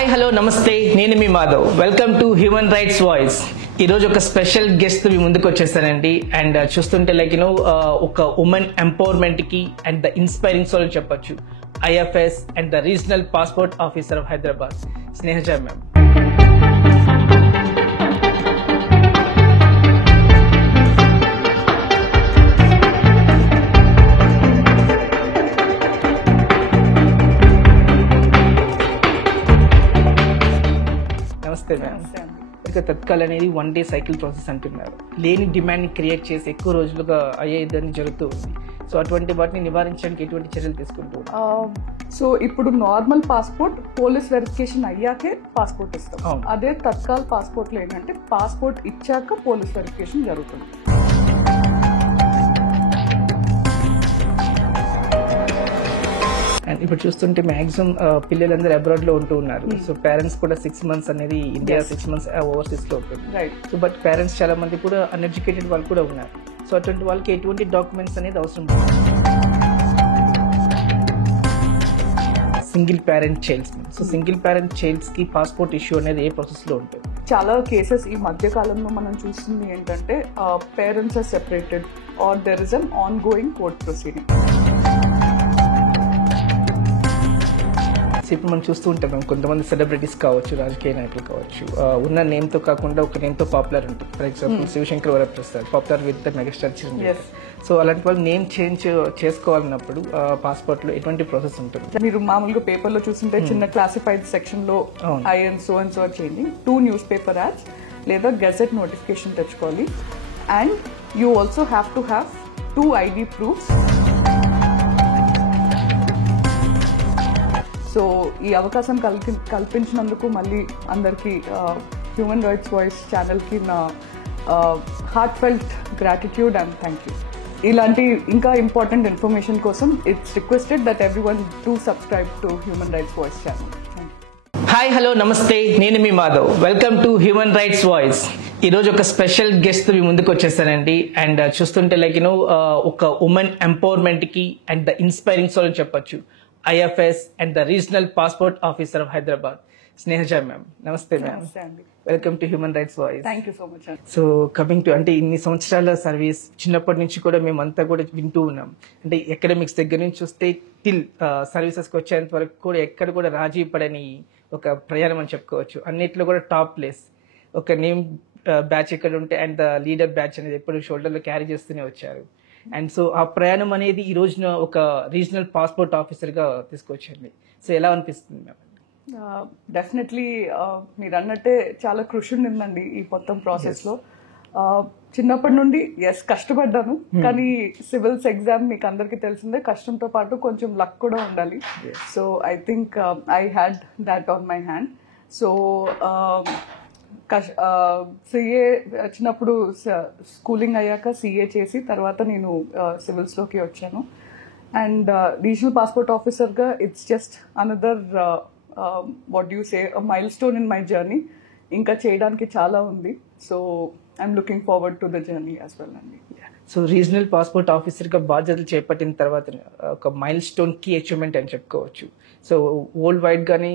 Hi hello నమస్తే, నేను మీ Madhav. Welcome to human rights voice. ఈరోజు ఒక స్పెషల్ గెస్ట్ మీ ముందుకు వచ్చేసానండి. అండ్ చూస్తుంటే ఒక ఉమెన్ ఎంపవర్మెంట్ కి అండ్ ద ఇన్స్పైరింగ్ సోల్ చెప్పొచ్చు. IFS and the regional passport officer of Hyderabad, Snehaja ma'am. నమస్తే మ్యామ్. ఇక తత్కాల్ అనేది 1 day సైకిల్ ప్రాసెస్ అంటున్నారు. లేని డిమాండ్ ని క్రియేట్ చేసి ఎక్కువ రోజులుగా అయ్యేదని జరుగుతూ ఉంది. సో అటువంటి వాటిని నివారించడానికి ఎటువంటి చర్యలు తీసుకుంటూ? సో ఇప్పుడు నార్మల్ పాస్పోర్ట్ పోలీస్ వెరిఫికేషన్ అయ్యాకే పాస్పోర్ట్ ఇస్తాం. అదే తత్కాల్ పాస్పోర్ట్ లో ఏంటంటే పాస్పోర్ట్ ఇచ్చాక పోలీస్ వెరిఫికేషన్ జరుగుతుంది. అండ్ ఇప్పుడు చూస్తుంటే మాక్సిమం పిల్లలందరూ అబ్రాడ్ లో ఉంటూ ఉన్నారు. సో పేరెంట్స్ కూడా 6 months అనేది ఇండియా, 6 months ఓవర్సీస్ లో ఉంటుంది. సో బట్ పేరెంట్స్ చాలా మంది కూడా అన్ఎడ్యుకేటెడ్ వాళ్ళు కూడా ఉన్నారు. సో అటువంటి వాళ్ళకి ఎటువంటి డాక్యుమెంట్స్ అనేది అవసరం? Single parent childs. So single parent childs కి పాస్పోర్ట్ ఇష్యూ అనేది ఏ ప్రాసెస్ లో ఉంటుంది? చాలా కేసెస్ ఈ మధ్య కాలంలో మనం చూస్తుంది ఏంటంటే parents are separated or there is an ongoing court proceeding. ఇప్పుడు మనం చూస్తూ ఉంటాం మేము కొంతమంది సెలబ్రిటీస్ కావచ్చు, రాజకీయ నాయకులు కావచ్చు, ఉన్న నేమ్తో కాకుండా ఒక నేమ్తో పాపులర్ ఉంటుంది. For example Shivashankar Varaprasad, popular with megastar Chiranjeevi. So అలాంటి వాళ్ళు నేమ్ చేంజ్ చేసుకోవాలన్నప్పుడు పాస్పోర్ట్ లో ఎటువంటి ప్రాసెస్ ఉంటుంది? మీరు మామూలుగా పేపర్ లో చూస్తుంటే చిన్న క్లాసిఫైడ్ సెక్షన్ లో I and so changing 2 newspaper ads లేదా గెజెట్ నోటిఫికేషన్ తెచ్చుకోవాలి. And you also have to have 2 ID proofs. So ఈ అవకాశం కల్పించినందుకు మళ్ళీ అందరికీ హ్యూమన్ రైట్స్ వాయిస్ ఛానల్కి నా heartfelt gratitude and thank you. ఇలాంటి ఇంకా ఇంపార్టెంట్ ఇన్ఫర్మేషన్ కోసం it's requested that everyone do subscribe to human rights voice ఛానల్. హాయ్ హలో నమస్తే, నేను మీ Madhav. Welcome to human rights voice. ఈరోజు ఒక స్పెషల్ గెస్ట్ మీ ముందుకు వచ్చేసానండి. అండ్ చూస్తుంటే ఒక ఉమెన్ ఎంపవర్మెంట్ కి అండ్ ద ఇన్స్పైరింగ్ సోల్ చెప్పొచ్చు. IFS and the regional passport officer of Hyderabad, Snehaja ma'am. నమస్తే ma'am. Welcome to human rights voice. Thank you so much. So coming to అంటే ఇన్ని సంవత్సరాల సర్వీస్, చిన్నప్పటి నుంచి కూడా మేమంతా కూడా వింటూ ఉన్నాం. అంటే ఎకడమిక్స్ దగ్గర నుంచి చూస్తే టిల్ సర్వీసెస్కి వచ్చేంత వరకు కూడా ఎక్కడ కూడా రాజీ పడని ఒక ప్రయాణం అని చెప్పుకోవచ్చు. అన్నిట్లో కూడా టాప్ ప్లేస్. ఒక నేమ్ బ్యాచ్ ఎక్కడ ఉంటే అండ్ ద లీడర్ బ్యాచ్ అనేది ఎప్పుడు షోల్డర్లో క్యారీ చేస్తూనే వచ్చారు. అండ్ సో ఆ ప్రయాణం అనేది ఈ రోజున ఒక రీజనల్ పాస్పోర్ట్ ఆఫీసర్గా తీసుకొచ్చింది. సో ఎలా అనిపిస్తుంది మ్యామ్? డెఫినెట్లీ మీరు అన్నట్టే చాలా కృషి ఉండిందండి ఈ మొత్తం ప్రాసెస్లో. చిన్నప్పటి నుండి కష్టపడ్డాను, కానీ సివిల్స్ ఎగ్జామ్ మీకు అందరికీ తెలిసిందే, కష్టంతో పాటు కొంచెం లక్ కూడా ఉండాలి. So I think I had that on my hand. So CA చిన్నప్పుడు స్కూలింగ్ అయ్యాక సిఏ చేసి తర్వాత నేను సివిల్స్లోకి వచ్చాను. అండ్ రీజనల్ పాస్పోర్ట్ ఆఫీసర్గా it's just another what you say mile stone in my journey. ఇంకా చేయడానికి చాలా ఉంది. So I'm looking forward to the journey as well అండి. సో రీజనల్ పాస్పోర్ట్ ఆఫీసర్గా బాధ్యతలు చేపట్టిన తర్వాత ఒక మైల్ స్టోన్ కీ అచీవ్మెంట్ అని చెప్పుకోవచ్చు. సో వరల్డ్ వైడ్ గానీ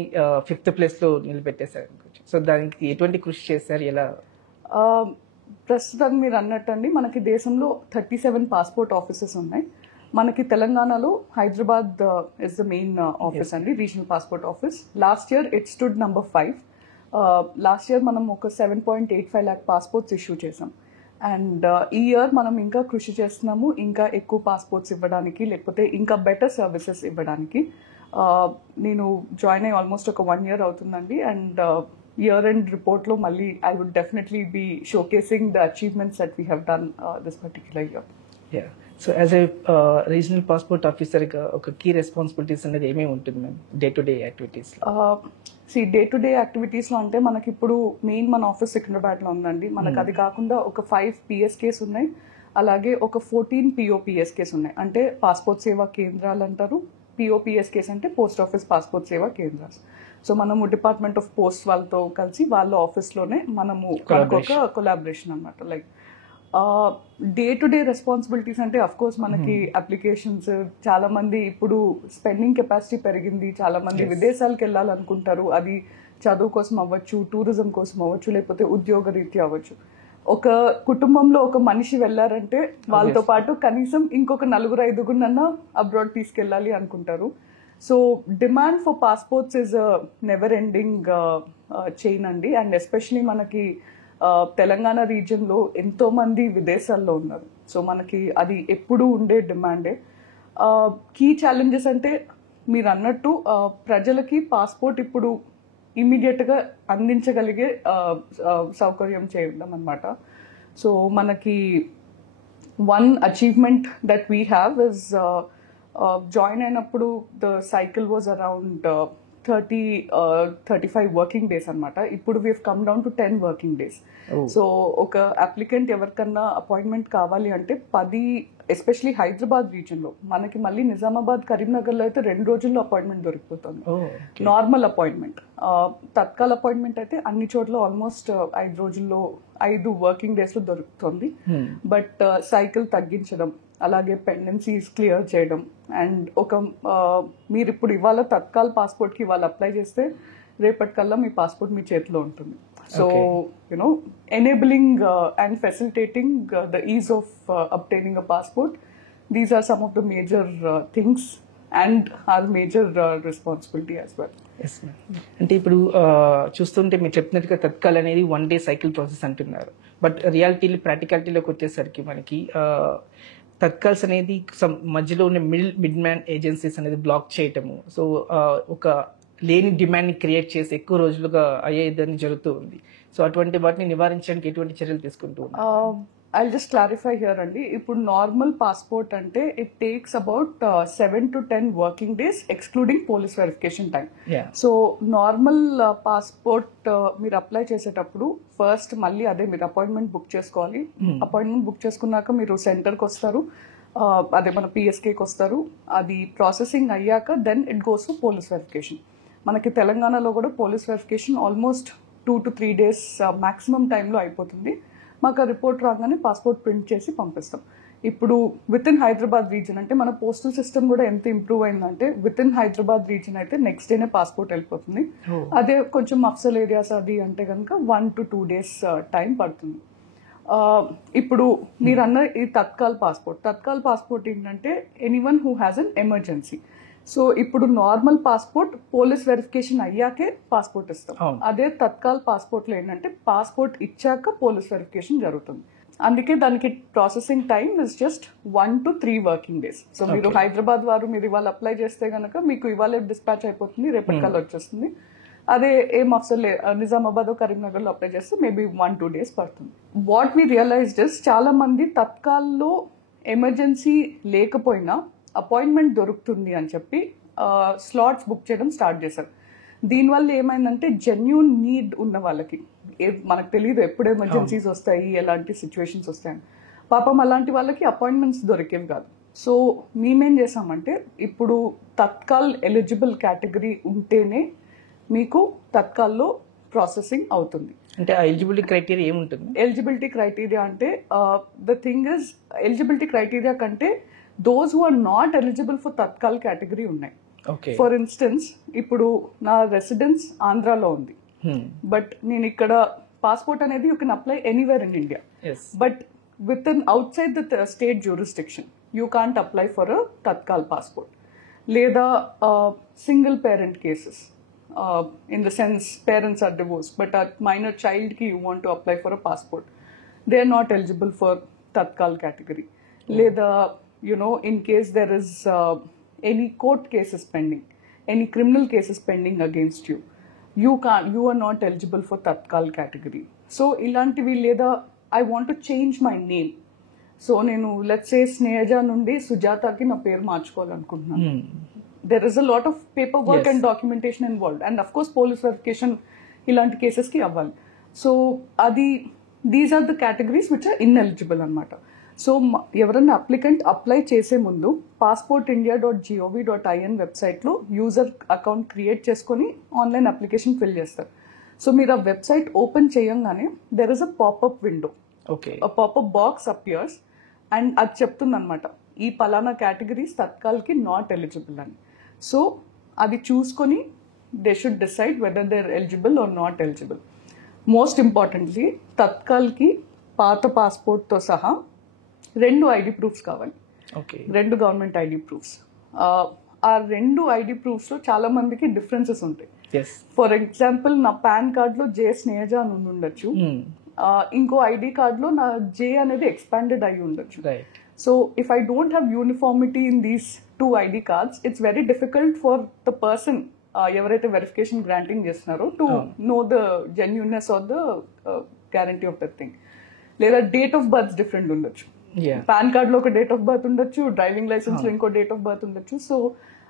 5th ప్లేస్లో నిలబెట్టేశారు అనుకోవచ్చు. సో దానికి ఎటువంటి కృషి చేశారు, ఎలా? ప్రస్తుతం మీరు అన్నట్టండి మనకి దేశంలో 37 పాస్పోర్ట్ ఆఫీసెస్ ఉన్నాయి. మనకి తెలంగాణలో Hyderabad is the main office అండి, regional passport office. Last year it stood number 5. Last year మనం ఒక 7.85 lakh పాస్పోర్ట్స్ ఇష్యూ చేసాం. అండ్ ఈ ఇయర్ మనం ఇంకా కృషి చేస్తున్నాము, ఇంకా ఎక్కువ పాస్పోర్ట్స్ ఇవ్వడానికి, లేకపోతే ఇంకా బెటర్ సర్వీసెస్ ఇవ్వడానికి. నేను జాయిన్ అయ్యి ఆల్మోస్ట్ ఒక 1 year అవుతుందండి. అండ్ ఇయర్ ఎండ్ రిపోర్ట్లో మళ్ళీ I would definitely be showcasing the achievements that we have done this particular year. So as a regional passport ఆఫీసర్గా ఒక కీ రెస్పాన్సిబిలిటీస్ అనేది ఏమేమి ఉంటుంది ma'am day to day activities? Day to day యాక్టివిటీస్లో అంటే మనకి ఇప్పుడు మెయిన్ మన ఆఫీస్ సికింద్రాబాద్లో ఉందండి. మనకు అది కాకుండా ఒక 5 PSKs ఉన్నాయి, అలాగే ఒక 14 POPSKs ఉన్నాయి. అంటే పాస్పోర్ట్ సేవా కేంద్రాలు అంటారు. POPSKs అంటే పోస్ట్ ఆఫీస్ పాస్పోర్ట్ సేవా కేంద్రాలు. సో మనము డిపార్ట్మెంట్ ఆఫ్ పోస్ట్ వాళ్ళతో కలిసి వాళ్ళ ఆఫీస్లోనే మనము ఒక కొలాబరేషన్ అనమాట. Like day to day responsibilities అంటే అఫ్ కోర్స్ మనకి అప్లికేషన్స్, చాలా మంది ఇప్పుడు స్పెండింగ్ కెపాసిటీ పెరిగింది, చాలా మంది విదేశాలకు వెళ్ళాలనుకుంటారు. అది చదువు కోసం అవ్వచ్చు, టూరిజం కోసం అవ్వచ్చు, లేకపోతే ఉద్యోగ రీత్యా అవ్వచ్చు. ఒక కుటుంబంలో ఒక మనిషి వెళ్ళారంటే వాళ్ళతో పాటు కనీసం ఇంకొక 4-5 అబ్రాడ్ తీసుకెళ్ళాలి అనుకుంటారు. So demand for passports is never ending chain అండి. అండ్ ఎస్పెషలీ మనకి తెలంగాణ రీజియన్లో ఎంతో మంది విదేశాల్లో ఉన్నారు. సో మనకి అది ఎప్పుడూ ఉండే డిమాండే. కీ ఛాలెంజెస్ అంటే మీరు అన్నట్టు ప్రజలకి పాస్పోర్ట్ ఇప్పుడు ఇమీడియట్గా అందించగలిగే సౌకర్యం చేయడం అనమాట. సో మనకి one achievement that we have is join అయినప్పుడు the cycle was around 30-35 working days అనమాట. ఇప్పుడు we come down to 10 working days. So ఒక అప్లికెంట్ ఎవరికన్నా అపాయింట్మెంట్ కావాలి అంటే 10, ఎస్పెషలీ హైదరాబాద్ రీజియన్లో, మనకి మళ్ళీ నిజామాబాద్, కరీంనగర్లో అయితే 2 రోజుల్లో అపాయింట్మెంట్ దొరికిపోతుంది, నార్మల్ అపాయింట్మెంట్. తత్కాల్ అపాయింట్మెంట్ అయితే అన్ని చోట్ల ఆల్మోస్ట్ 5 రోజుల్లో, 5 వర్కింగ్ డేస్లో దొరుకుతుంది. బట్ సైకిల్ తగ్గించడం, అలాగే పెండెన్సీస్ క్లియర్ చేయడం, అండ్ మీరు ఇప్పుడు ఇవాళ తత్కాల్ పాస్పోర్ట్కి ఇవాళ అప్లై చేస్తే రేపటికల్లా మీ పాస్పోర్ట్ మీ చేతిలో ఉంటుంది. So you know enabling and facilitating the ease of obtaining a passport, these are some of the major things and are major responsibility as well. అంటే ఇప్పుడు చూస్తుంటే మీరు చెప్పినట్టుగా తత్కాల్ అనేది 1 day సైకిల్ ప్రాసెస్ అంటున్నారు. బట్ రియాలిటీలో, ప్రాక్టికాలిటీలోకి వచ్చేసరికి మనకి తత్కాల్స్ అనేది మధ్యలో ఉన్న మిడ్ మ్యాన్ ఏజెన్సీస్ అనేది బ్లాక్ చేయటము, సో ఒక లేని డిమాండ్ని క్రియేట్ చేసి ఎక్కువ రోజులుగా అయ్యేదని జరుగుతూ ఉంది. సో అటువంటి వాటిని నివారించడానికి ఎటువంటి చర్యలు తీసుకుంటూ ఉన్నారు? I'll just clarify here అండి. ఇప్పుడు నార్మల్ పాస్పోర్ట్ అంటే it takes about 7 to 10 working days excluding police verification time. So normal passport మీరు అప్లై చేసేటప్పుడు ఫస్ట్ మళ్ళీ అదే మీరు అపాయింట్మెంట్ బుక్ చేసుకోవాలి. అపాయింట్మెంట్ బుక్ చేసుకున్నాక మీరు సెంటర్కి వస్తారు, అదే మన పిఎస్కేకి వస్తారు. అది ప్రాసెసింగ్ అయ్యాక then it goes for police verification. మనకి తెలంగాణలో కూడా police verification almost 2 to 3 days maximum టైంలో అయిపోతుంది. మాకు ఆ రిపోర్ట్ రాగానే పాస్పోర్ట్ ప్రింట్ చేసి పంపిస్తాం. ఇప్పుడు విత్ ఇన్ హైదరాబాద్ రీజన్ అంటే మన పోస్టల్ సిస్టమ్ కూడా ఎంత ఇంప్రూవ్ అయిందంటే విత్ ఇన్ హైదరాబాద్ రీజన్ అయితే నెక్స్ట్ డేనే పాస్పోర్ట్ వెళ్ళిపోతుంది. అదే కొంచెం మఫ్సల్ ఏరియాస్ అది అంటే కనుక 1 to 2 days టైం పడుతుంది. ఇప్పుడు మీరు అన్న ఈ తత్కాల్ పాస్పోర్ట్ ఏంటంటే anyone who has an emergency. So ఇప్పుడు నార్మల్ పాస్పోర్ట్ పోలీస్ వెరిఫికేషన్ అయ్యాకే పాస్పోర్ట్ ఇస్తాం. అదే తత్కాల్ పాస్పోర్ట్ లో ఏంటంటే పాస్పోర్ట్ ఇచ్చాక పోలీస్ వెరిఫికేషన్ జరుగుతుంది. అందుకే దానికి processing time is just 1 to 3 working days. So మీరు హైదరాబాద్ వారు మీరు ఇవాళ అప్లై చేస్తే గనక మీకు ఇవాళ డిస్పాచ్ అయిపోతుంది, రేపటికల్లా వచ్చేస్తుంది. అదే ఏం అఫ్సర్ నిజామాబాద్ కరీంనగర్ లో అప్లై చేస్తే మేబీ 1-2 days పడుతుంది. వాట్ వీ రియలైజ్డ్ ఇస్ చాలా మంది తత్కాల్లో ఎమర్జెన్సీ లేకపోయినా అపాయింట్మెంట్ దొరుకుతుంది అని చెప్పి స్లాట్స్ బుక్ చేయడం స్టార్ట్ చేశారు. దీనివల్ల ఏమైందంటే జెన్యూన్ నీడ్ ఉన్న వాళ్ళకి, మనకు తెలియదు ఎప్పుడు ఎమర్జెన్సీస్ వస్తాయి, ఎలాంటి సిచ్యువేషన్స్ వస్తాయని, పాపం అలాంటి వాళ్ళకి అపాయింట్మెంట్స్ దొరికేవి కాదు. సో మేమేం చేసామంటే ఇప్పుడు తత్కాల్ ఎలిజిబుల్ కేటగిరీ ఉంటేనే మీకు తత్కాల్లో ప్రాసెసింగ్ అవుతుంది. అంటే ఎలిజిబిలిటీ క్రైటీరియా ఏముంటుంది? ఎలిజిబిలిటీ క్రైటీరియా అంటే the thing is eligibility criteria కంటే those who are not eligible for Tatkal category ఉన్నాయి. ఫర్ ఇన్స్టెన్స్ ఇప్పుడు నా రెసిడెన్స్ ఆంధ్రాలో ఉంది, బట్ నేను ఇక్కడ పాస్పోర్ట్ అనేది you can apply anywhere in India, but within outside the state jurisdiction you can't apply for a Tatkal passport. లేదా single parent cases, in the sense parents are divorce but a minor child కి you want to apply for a passport, they are not eligible for Tatkal category. లేదా in case there is any court cases pending, any criminal cases pending against you, you are not eligible for tatkal category. So ilantivi leda I want to change my name, so nenu let's say Snehaja nundi Sujata ki na peru marchukovalanuntunna, there is a lot of paperwork and documentation involved, and of course police verification ilanti cases ki avvali. So these are the categories which are ineligible anamata. So ఎవరన్నా applicant apply చేసే ముందు passportindia.gov.in వెబ్సైట్లో user account create చేసుకొని online application fill చేస్తారు. So మీరు ఆ website open చేయంగానే there is a popup window. Okay popup box appears and అది చెప్తుంది అనమాట ఈ పలానా కేటగిరీస్ తత్కాల్కి నాట్ ఎలిజిబుల్ అని. సో అది చూసుకొని they should decide whether they are eligible or not eligible. Most importantly తత్కాల్కి పాత పాస్పోర్ట్తో సహా 2 ఐడి ప్రూఫ్స్ కావాలి, ఓకే 2 గవర్నమెంట్ ఐడి ప్రూఫ్స్. ఆ 2 ఐడి ప్రూఫ్స్లో చాలా మందికి డిఫరెన్సెస్ ఉంటాయి. ఎస్ ఫర్ ఎగ్జాంపుల్ నా పాన్ కార్డ్లో జే స్నేహజ అని ఉండొచ్చు, ఇంకో ఐడి కార్డ్లో నా జే అనేది ఎక్స్పాండెడ్ అయి ఉండొచ్చు. Right so if I don't have uniformity in these 2 ID cards it's very difficult for the person ఎవరైతే వెరిఫికేషన్ గ్రాంటింగ్ చేస్తున్నారో to know the genuineness or the guarantee of that thing. లేదా date of birth different ఉండొచ్చు, yeah PAN కార్డ్లో ఒక date of birth ఉండొచ్చు, driving లైసెన్స్లో ఇంకో date of birth ఉండొచ్చు. సో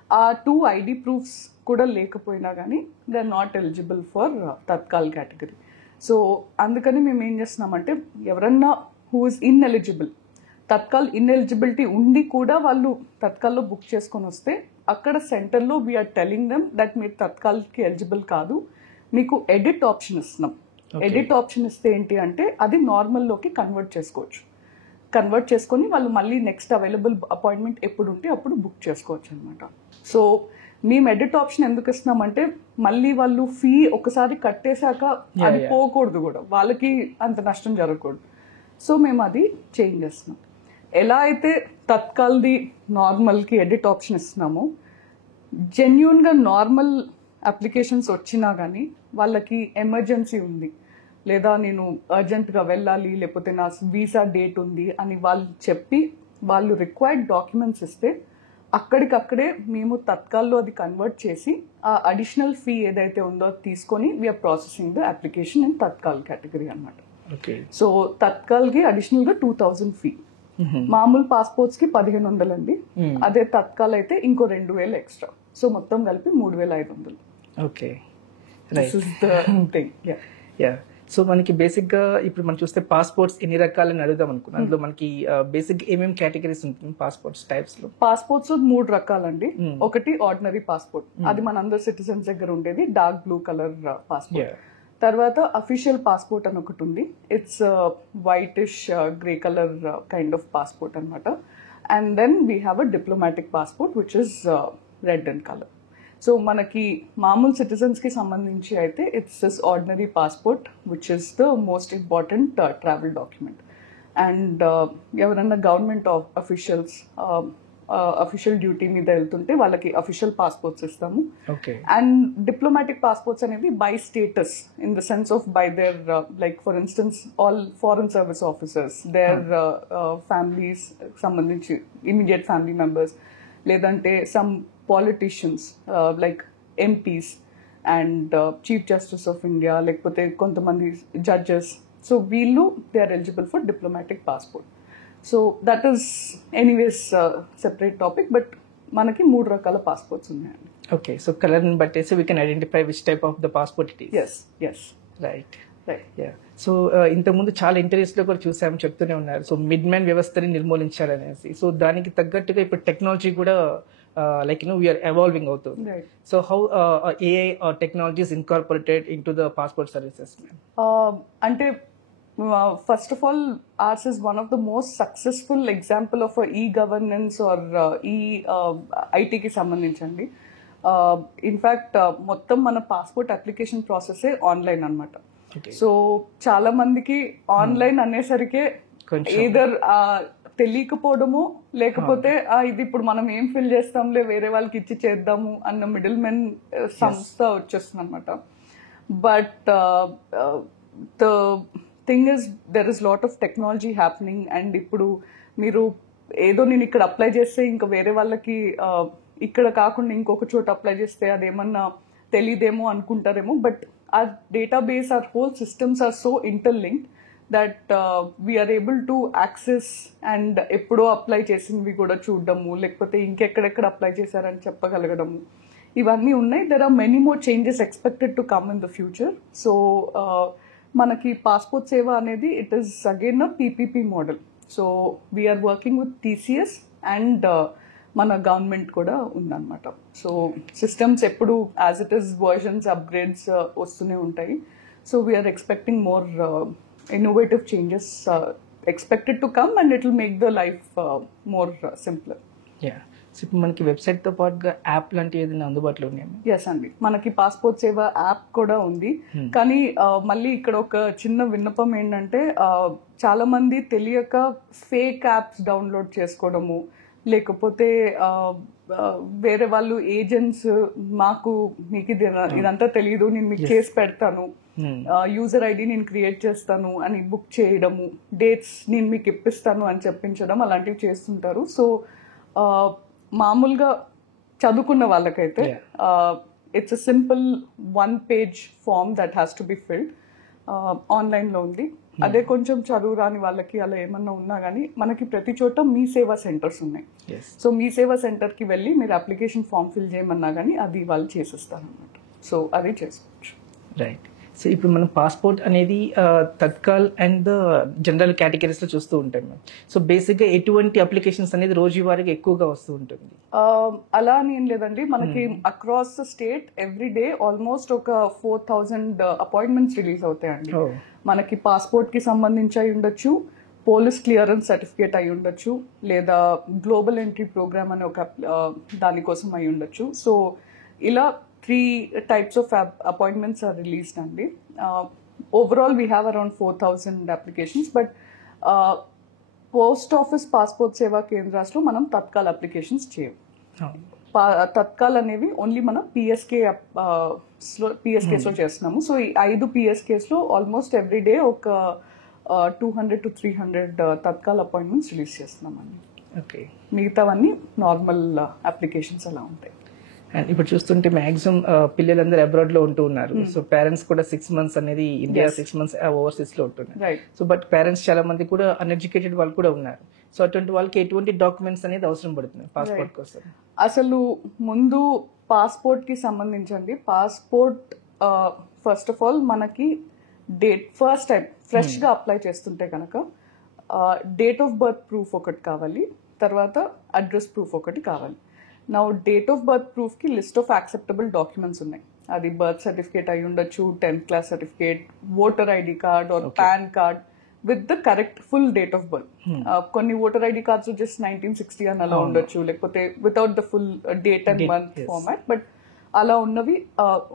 ఆ 2 ఐడి ప్రూఫ్స్ కూడా లేకపోయినా కానీ they are not eligible for Tatkal category. So అందుకని మేము ఏం చేస్తున్నామంటే ఎవరన్నా who is ineligible, Tatkal ineligibility ఉండి కూడా వాళ్ళు తత్కాల్లో బుక్ చేసుకొని వస్తే అక్కడ సెంటర్లో వీఆర్ టెలింగ్ దెమ్ దట్ మీరు తత్కాల్కి ఎలిజిబుల్ కాదు, మీకు ఎడిట్ ఆప్షన్ ఇస్తున్నాం. ఎడిట్ ఆప్షన్ ఇస్తే ఏంటి అంటే అది నార్మల్లోకి కన్వర్ట్ చేసుకోవచ్చు. కన్వర్ట్ చేసుకొని వాళ్ళు మళ్ళీ నెక్స్ట్ అవైలబుల్ అపాయింట్మెంట్ ఎప్పుడు ఉంటే అప్పుడు బుక్ చేసుకోవచ్చు అనమాట. సో మేము ఎడిట్ ఆప్షన్ ఎందుకు ఇస్తున్నామంటే మళ్ళీ వాళ్ళు ఫీ ఒకసారి కట్టేశాక అది పోకూడదు కూడా, వాళ్ళకి అంత నష్టం జరగకూడదు. సో మేము అది చేంజ్ చేస్తున్నాం. ఎలా అయితే తత్కాల్ది నార్మల్కి ఎడిట్ ఆప్షన్ ఇస్తున్నామో జెన్యూన్గా నార్మల్ అప్లికేషన్స్ వచ్చినా కానీ వాళ్ళకి ఎమర్జెన్సీ ఉంది లేదా నేను అర్జెంట్గా వెళ్ళాలి లేకపోతే నా వీసా డేట్ ఉంది అని వాళ్ళు చెప్పి వాళ్ళు రిక్వైర్డ్ డాక్యుమెంట్స్ ఇస్తే అక్కడికక్కడే మేము తత్కాల్లో అది కన్వర్ట్ చేసి ఆ అడిషనల్ ఫీ ఏదైతే ఉందో తీసుకొని we're processing the application in Tatkal category అనమాట. ఓకే సో తత్కాల్కి అడిషనల్గా 2000 ఫీ, మామూలు పాస్పోర్ట్స్ కి 1500 అండి. అదే తత్కాల్ అయితే ఇంకో 2000 ఎక్స్ట్రా. సో మొత్తం కలిపి 3500. Okay this is the thing. Yeah so మనకి బేసిక్ గా ఇప్పుడు మనం చూస్తే పాస్పోర్ట్స్ ఎన్ని రకాలని అడుగుదాం అనుకున్నాం. అందులో మనకి బేసిక్ ఏమేమి కేటగిరీస్ ఉంటుంది పాస్పోర్ట్స్ టైప్స్ లో? పాస్పోర్ట్స్ 3 రకాలండి. ఒకటి ఆర్డినరీ పాస్పోర్ట్, అది మన అందరు సిటిజన్స్ దగ్గర ఉండేది, డార్క్ బ్లూ కలర్ పాస్పోర్ట్. తర్వాత అఫీషియల్ పాస్పోర్ట్ అని ఒకటి ఉంది, it's whitish grey colour kind of passport అనమాట. And then we have a diplomatic passport which is red in colour. So మనకి మామూలు సిటిజన్స్కి సంబంధించి అయితే it's this ordinary passport which is the most important travel document. And ఎవరన్నా government officials official duty మీద వెళ్తుంటే వాళ్ళకి అఫీషియల్ పాస్పోర్ట్స్ ఇస్తాము. అండ్ డిప్లొమాటిక్ పాస్పోర్ట్స్ అనేవి by status in the sense of by their like for instance all foreign service officers, their families సంబంధించి immediate family members, లేదంటే some politicians like MPs and chief justice of India, లేకపోతే కొంతమంది జడ్జెస్. So వీళ్ళు they are eligible for diplomatic passport. So that is anyways separate topic, but మనకి 3 రకాల passports ఉన్నాయండి. Okay so కలర్ని బట్టేసి we can identify which type of the passport it is. Yes right yeah so ఇంతకుముందు చాలా ఇంటర్వ్యూస్లో కూడా చూసాము, చెప్తూనే ఉన్నారు సో మిడ్ మ్యాన్ వ్యవస్థని నిర్మూలించాలనేసి. సో దానికి తగ్గట్టుగా ఇప్పుడు టెక్నాలజీ కూడా like we are evolving అవుతుంది. Right. So how AI or technology is incorporated into the passport services? అంటే first of all ours is one of the most successful example of a e-governance or ఐటీకి సంబంధించండి. In fact మొత్తం మన passport application process online అనమాట. So చాలా మందికి online అనేసరికి either తెలియకపోవడము లేకపోతే ఇది ఇప్పుడు మనం ఏం ఫిల్ చేస్తాంలే వేరే వాళ్ళకి ఇచ్చి చేద్దాము అన్న మిడిల్ మెన్ సంస్థ వచ్చేస్తుంది అనమాట. But the thing is there is lot of technology happening. And ఇప్పుడు మీరు ఏదో నేను ఇక్కడ అప్లై చేస్తే ఇంకా వేరే వాళ్ళకి ఇక్కడ కాకుండా ఇంకొక చోట అప్లై చేస్తే అదేమన్నా తెలియదేమో అనుకుంటారేమో. But our database, our whole systems are so interlinked that we are able to access and ఎప్పుడో అప్లై చేసినవి కూడా చూడడము, లేకపోతే ఇంకెక్కడెక్కడ అప్లై చేశారని చెప్పగలగడము, ఇవన్నీ ఉన్నాయి. There are many more changes expected to come in the future. So మనకి పాస్పోర్ట్ సేవ అనేది it is again a PPP model. So we're working with TCS and మన గవర్నమెంట్ కూడా ఉందన్నమాట. సో సిస్టమ్స్ ఎప్పుడు as it is versions upgrades వస్తూనే ఉంటాయి. So we're expecting more innovative changes expected to come, and it will make the life more simpler. Yeah, so ఇప్పుడు మనకి వెబ్సైట్తో పాటుగా app లాంటివి ఏదైనా అందుబాటులో ఉన్నాయా? ఎస్ అండి, మనకి పాస్పోర్ట్ సేవ యాప్ కూడా ఉంది. కానీ మళ్ళీ ఇక్కడ ఒక చిన్న విన్నపం ఏంటంటే చాలా మంది తెలియక ఫేక్ యాప్స్ డౌన్లోడ్ చేసుకోవడము, లేకపోతే వేరే వాళ్ళు ఏజెంట్స్ మీకు ఇదంతా తెలియదు, నేను మీకు చేసి పెడతాను, యూజర్ ఐడి నేను క్రియేట్ చేస్తాను అని బుక్ చేయడము, డేట్స్ నేను మీకు ఇప్పిస్తాను అని చెప్పించడం అలాంటివి చేస్తుంటారు. సో మామూలుగా చదువుకున్న వాళ్ళకైతే it's a simple 1-page form that has to be filled, ఆన్లైన్లో ఉంది. అదే కొంచెం చదువు రాని వాళ్ళకి అలా ఏమన్నా ఉన్నా కానీ మనకి ప్రతి చోట మీ సేవా సెంటర్స్ ఉన్నాయి. సో మీ సేవా సెంటర్కి వెళ్ళి మీరు అప్లికేషన్ ఫామ్ ఫిల్ చేయమన్నా కానీ అది వాళ్ళు చేసిస్తారు అన్నమాట. సో అది చేసుకోవచ్చు. రైట్. సో ఇప్పుడు మనం పాస్పోర్ట్ అనేది తత్కాల్ అండ్ జనరల్ కేటగిరీస్లో చూస్తూ ఉంటాం మేము. సో బేసిక్గా ఎటువంటి అప్లికేషన్స్ అనేది రోజువారీగా ఎక్కువగా వస్తూ ఉంటుంది? అలా అని ఏం లేదండి, మనకి across the state every day almost ఒక 4,000 అపాయింట్మెంట్స్ రిలీజ్ అవుతాయండి. మనకి పాస్పోర్ట్ కి సంబంధించి అయి ఉండొచ్చు, పోలీస్ క్లియరెన్స్ సర్టిఫికేట్ అయి ఉండొచ్చు, లేదా గ్లోబల్ ఎంట్రీ ప్రోగ్రామ్ అనే ఒక దానికోసం అయి ఉండొచ్చు. సో ఇలా 3 types of appointments are released అండి. Overall we have around 4,000 applications, but post office passport సేవా కేంద్రాస్లో మనం తత్కాల్ అప్లికేషన్స్ చేయం. తత్కాల్ అనేవి ఓన్లీ మనం పిఎస్కేస్లో చేస్తున్నాము. సో ఈ 5 పిఎస్కేస్లో ఆల్మోస్ట్ ఎవ్రీ డే ఒక 200 to 300 తత్కాల్ అపాయింట్మెంట్స్ రిలీజ్ చేస్తున్నామండి. ఓకే, మిగతావన్నీ నార్మల్ అప్లికేషన్స్ అలా ఉంటాయి. అండ్ ఇప్పుడు చూస్తుంటే మాక్సిమం పిల్లలందరూ అబ్రాడ్ లో ఉంటూ ఉన్నారు. సో పేరెంట్స్ కూడా 6 months అనేది ఇండియా, 6 months ఓవర్సీస్ లో ఉంటున్నారు. సో బట్ పేరెంట్స్ చాలా మంది కూడా అన్ఎడ్యుకేటెడ్ వాళ్ళు కూడా ఉన్నారు. సో అటువంటి వాళ్ళకి ఎటువంటి డాక్యుమెంట్స్ అనేది అవసరం పడుతుంది పాస్పోర్ట్ కోసం? అసలు ముందు పాస్పోర్ట్ కి సంబంధించండి, పాస్పోర్ట్ ఫస్ట్ ఆఫ్ ఆల్ మనకి ఫస్ట్ టైం ఫ్రెష్ గా అప్లై చేస్తుంటే కనుక డేట్ ఆఫ్ బర్త్ ప్రూఫ్ ఒకటి కావాలి, తర్వాత అడ్రస్ ప్రూఫ్ ఒకటి కావాలి. నా డేట్ ఆఫ్ బర్త్ ప్రూఫ్ కి లిస్ట్ ఆఫ్ యాక్సెప్టబుల్ డాక్యుమెంట్స్ ఉన్నాయి. అది బర్త్ సర్టిఫికేట్ అయి ఉండొచ్చు, 10th class certificate, voter ID card or PAN card with the correct full date of birth. కొన్ని ఓటర్ ఐడి కార్డ్స్ జస్ట్ 1960 అని అలా ఉండొచ్చు, లేకపోతే without the full date and month format. But అలా ఉన్నవి